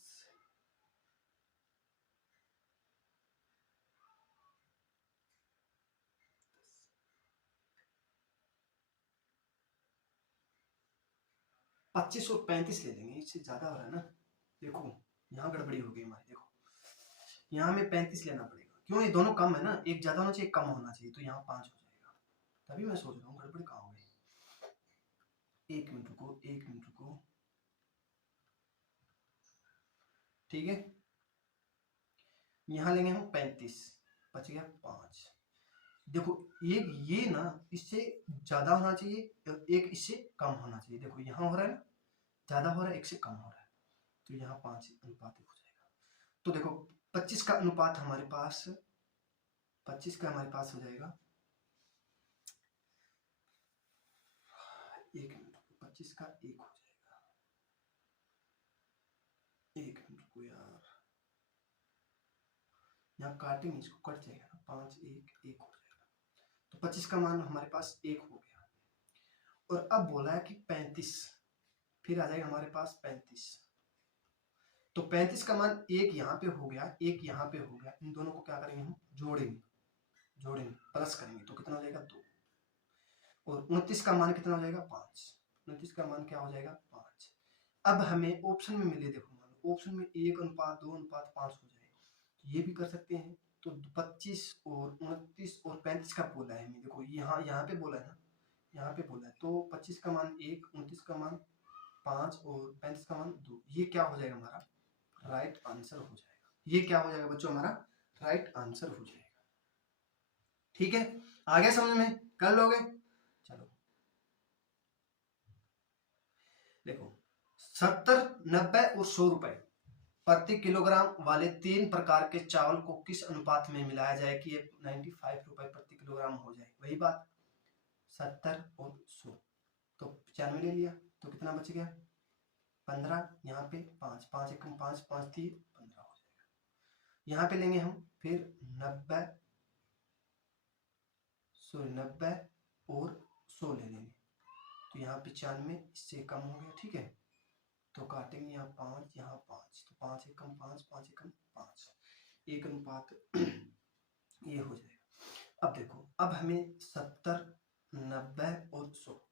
पच्चीस और 35 ले लेंगे, इससे ज्यादा हो रहा है ना। देखो यहाँ गड़बड़ी हो गई हमारी, देखो यहाँ में 35 लेना पड़ेगा, क्यों ये दोनों कम है ना, एक ज्यादा होना चाहिए, कम होना चाहिए, तो यहाँ 5 हो जाएगा। तभी मैं सोच रहा हूँ गड़बड़ी कहाँ हो गई। 1 मिनट रुको, 1 मिनट रुको, ठीक है। यहाँ लेंगे हम 35, बच गया 5। देखो ये ना इससे ज्यादा होना चाहिए, एक इससे कम होना चाहिए। देखो यहाँ हो रहा है ना, ज्यादा हो रहा है, एक से कम हो रहा है, तो यहाँ 5 अनुपात हो जाएगा। तो देखो 25 का अनुपात हमारे पास, 25 का हमारे पास हो जाएगा, 1 मिनट, 25 का 1 हो जाएगा, 1 मिनट को यार, यहाँ काटेंगे इसको, कट जाएगा ना, 5 1 1 हो जाएगा, तो 25 का मान हमारे पास 1 हो गया। और अब बोला है कि 35, फिर आ जाएगा हमारे पास 35, तो 35 का मान 1 यहाँ पे हो गया, 1 यहाँ पे हो गया, इन दोनों को क्या करेंगे हम जोड़ेंगे, प्लस करेंगे, तो कितना हो जाएगा 2। और 29 का मान कितना हो जाएगा 5। 29 का मान क्या हो जाएगा 5। अब हमें ऑप्शन में मिले, देखो मान लो ऑप्शन में 1:2:5 हो जाए, ये भी कर सकते हैं। तो 25 और 29 और 35 का बोला है हमें, देखो यहाँ पे बोला है ना, यहाँ पे बोला है। तो 25 का मान 1, 29 का मान 5 और 35 का मान 2, ये क्या हो जाएगा हमारा राइट आंसर हो जाएगा। ये क्या हो जाएगा बच्चों हमारा राइट आंसर हो जाएगा। ठीक है, आगे समझ में कर लोगे। चलो देखो 70, 90 और 100 रुपए प्रति किलोग्राम वाले 3 प्रकार के चावल को किस अनुपात में मिलाया जाए कि ये 95 रुपए प्रति किलोग्राम हो जाए। वही बात 70 और 100, तो 95 ले लिया तो कितना बच गया 15, यहाँ पे 5, 5 एकम 5, 5 3 15 हो जाएगा। यहाँ पे लेंगे हम फिर 90 और 100 ले लेंगे, तो यहाँ 95 इससे कम हो गया। ठीक है, तो काटेंगे यहाँ 5, यहाँ 5, तो 5 एकम 5, 5 एकम 5, एक अनुपात ये हो जाएगा। अब देखो, अब हमें 70, 90 और 100,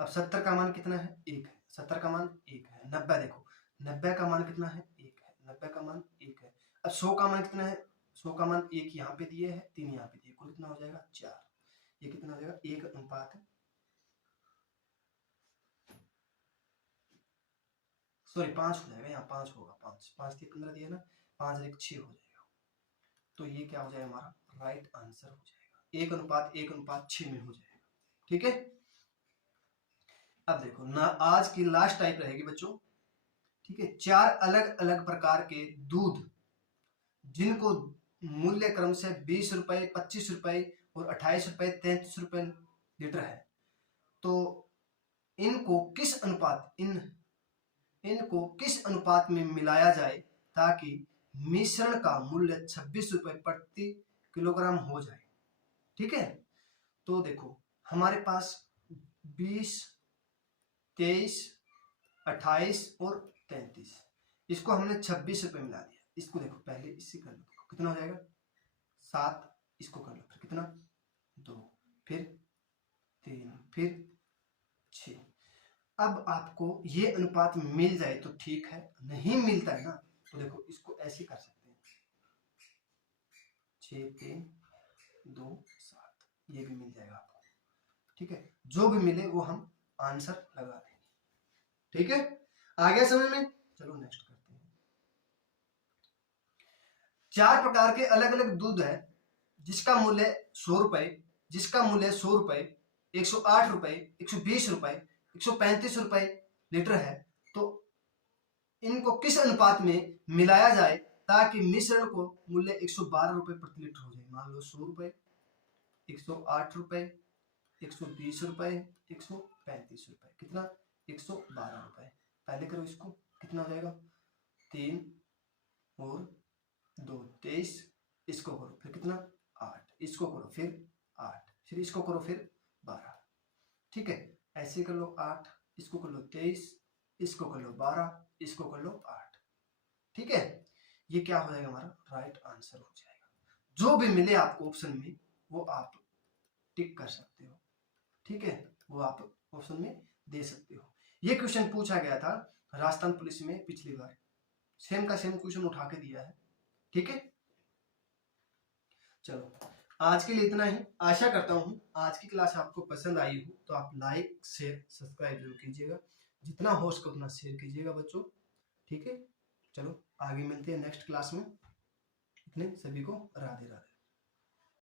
अब 70 का मान कितना है 1 है, 70 का मान 1 है। 90 देखो 90 का मान कितना है 1 है, 90 का मान 1 है। अब 100 का मान कितना है, 100 का मान 1 यहाँ पे दिए है, 3 यहाँ पे दिए, कुल कितना हो जाएगा 4। ये कितना हो जाएगा 1 अनुपात, सॉरी 5 हो जाएगा, यहाँ 5 होगा, 5 5 3 15 दिया ना, 5 1 6 हो जाएगा। तो ये क्या हो जाएगा हमारा राइट आंसर हो जाएगा, 1 अनुपात 1 अनुपात 6 में हो जाएगा। ठीक है, अब देखो ना, आज की लास्ट टाइप रहेगी बच्चों। ठीक है, 4 अलग अलग प्रकार के दूध जिनको मूल्य क्रम से 20 रुपए, 25 रुपए और 28 रुपए, 33 रुपए लीटर है, तो इनको किस अनुपात में मिलाया जाए ताकि मिश्रण का मूल्य 26 रुपए प्रति किलोग्राम हो जाए। ठीक है, तो देखो हमारे पास 20, 23, 28 और 33, इसको हमने 26 रुपए मिला दिया। इसको देखो पहले इससे कर लो, कितना हो जाएगा 7, इसको कर लो फिर कितना 2, फिर 3, फिर 6। अब आपको ये अनुपात मिल जाए तो ठीक है, नहीं मिलता है ना तो देखो इसको ऐसे कर सकते हैं 6, 3, 2, 7, ये भी मिल जाएगा आपको। ठीक है, जो भी मिले वो हम आंसर लगा देंगे। ठीक है, आ गया समझ में। चलो नेक्स्ट करते हैं। 4 प्रकार के अलग अलग दूध है जिसका मूल्य 100 रुपए, 108 रुपए, 120 रुपए, 135 रुपए लीटर है, तो इनको किस अनुपात में मिलाया जाए ताकि मिश्रण को मूल्य 112 रुपए प्रति लीटर हो जाए। मान लो 100 रुपए, 108 रुपए, 120 रुपए, 135 रुपए, कितना 112 रुपए। पहले करो इसको, कितना हो जाएगा 3 और 2 23, इसको करो फिर कितना 8, इसको करो फिर 8, फिर इसको करो फिर 12। ठीक है, ऐसे कर लो 8, इसको कर लो 23, इसको कर लो 12, इसको कर लो 8। ठीक है, ये क्या हो जाएगा हमारा राइट आंसर हो जाएगा। जो भी मिले आपको ऑप्शन में वो आप टिक कर सकते हो। ठीक है, वो आप ऑप्शन में दे सकते हो। ये क्वेश्चन पूछा गया था राजस्थान पुलिस में पिछली बार, सेम का सेम क्वेश्चन उठा के दिया है। ठीक है, चलो आज के लिए इतना ही। आशा करता हूँ आज की क्लास आपको पसंद आई हो, तो आप लाइक शेयर सब्सक्राइब जरूर कीजिएगा, जितना हो सके उतना शेयर कीजिएगा बच्चों। ठीक है, चलो आगे मिलते हैं नेक्स्ट क्लास में। इतने सभी को राधे राधे।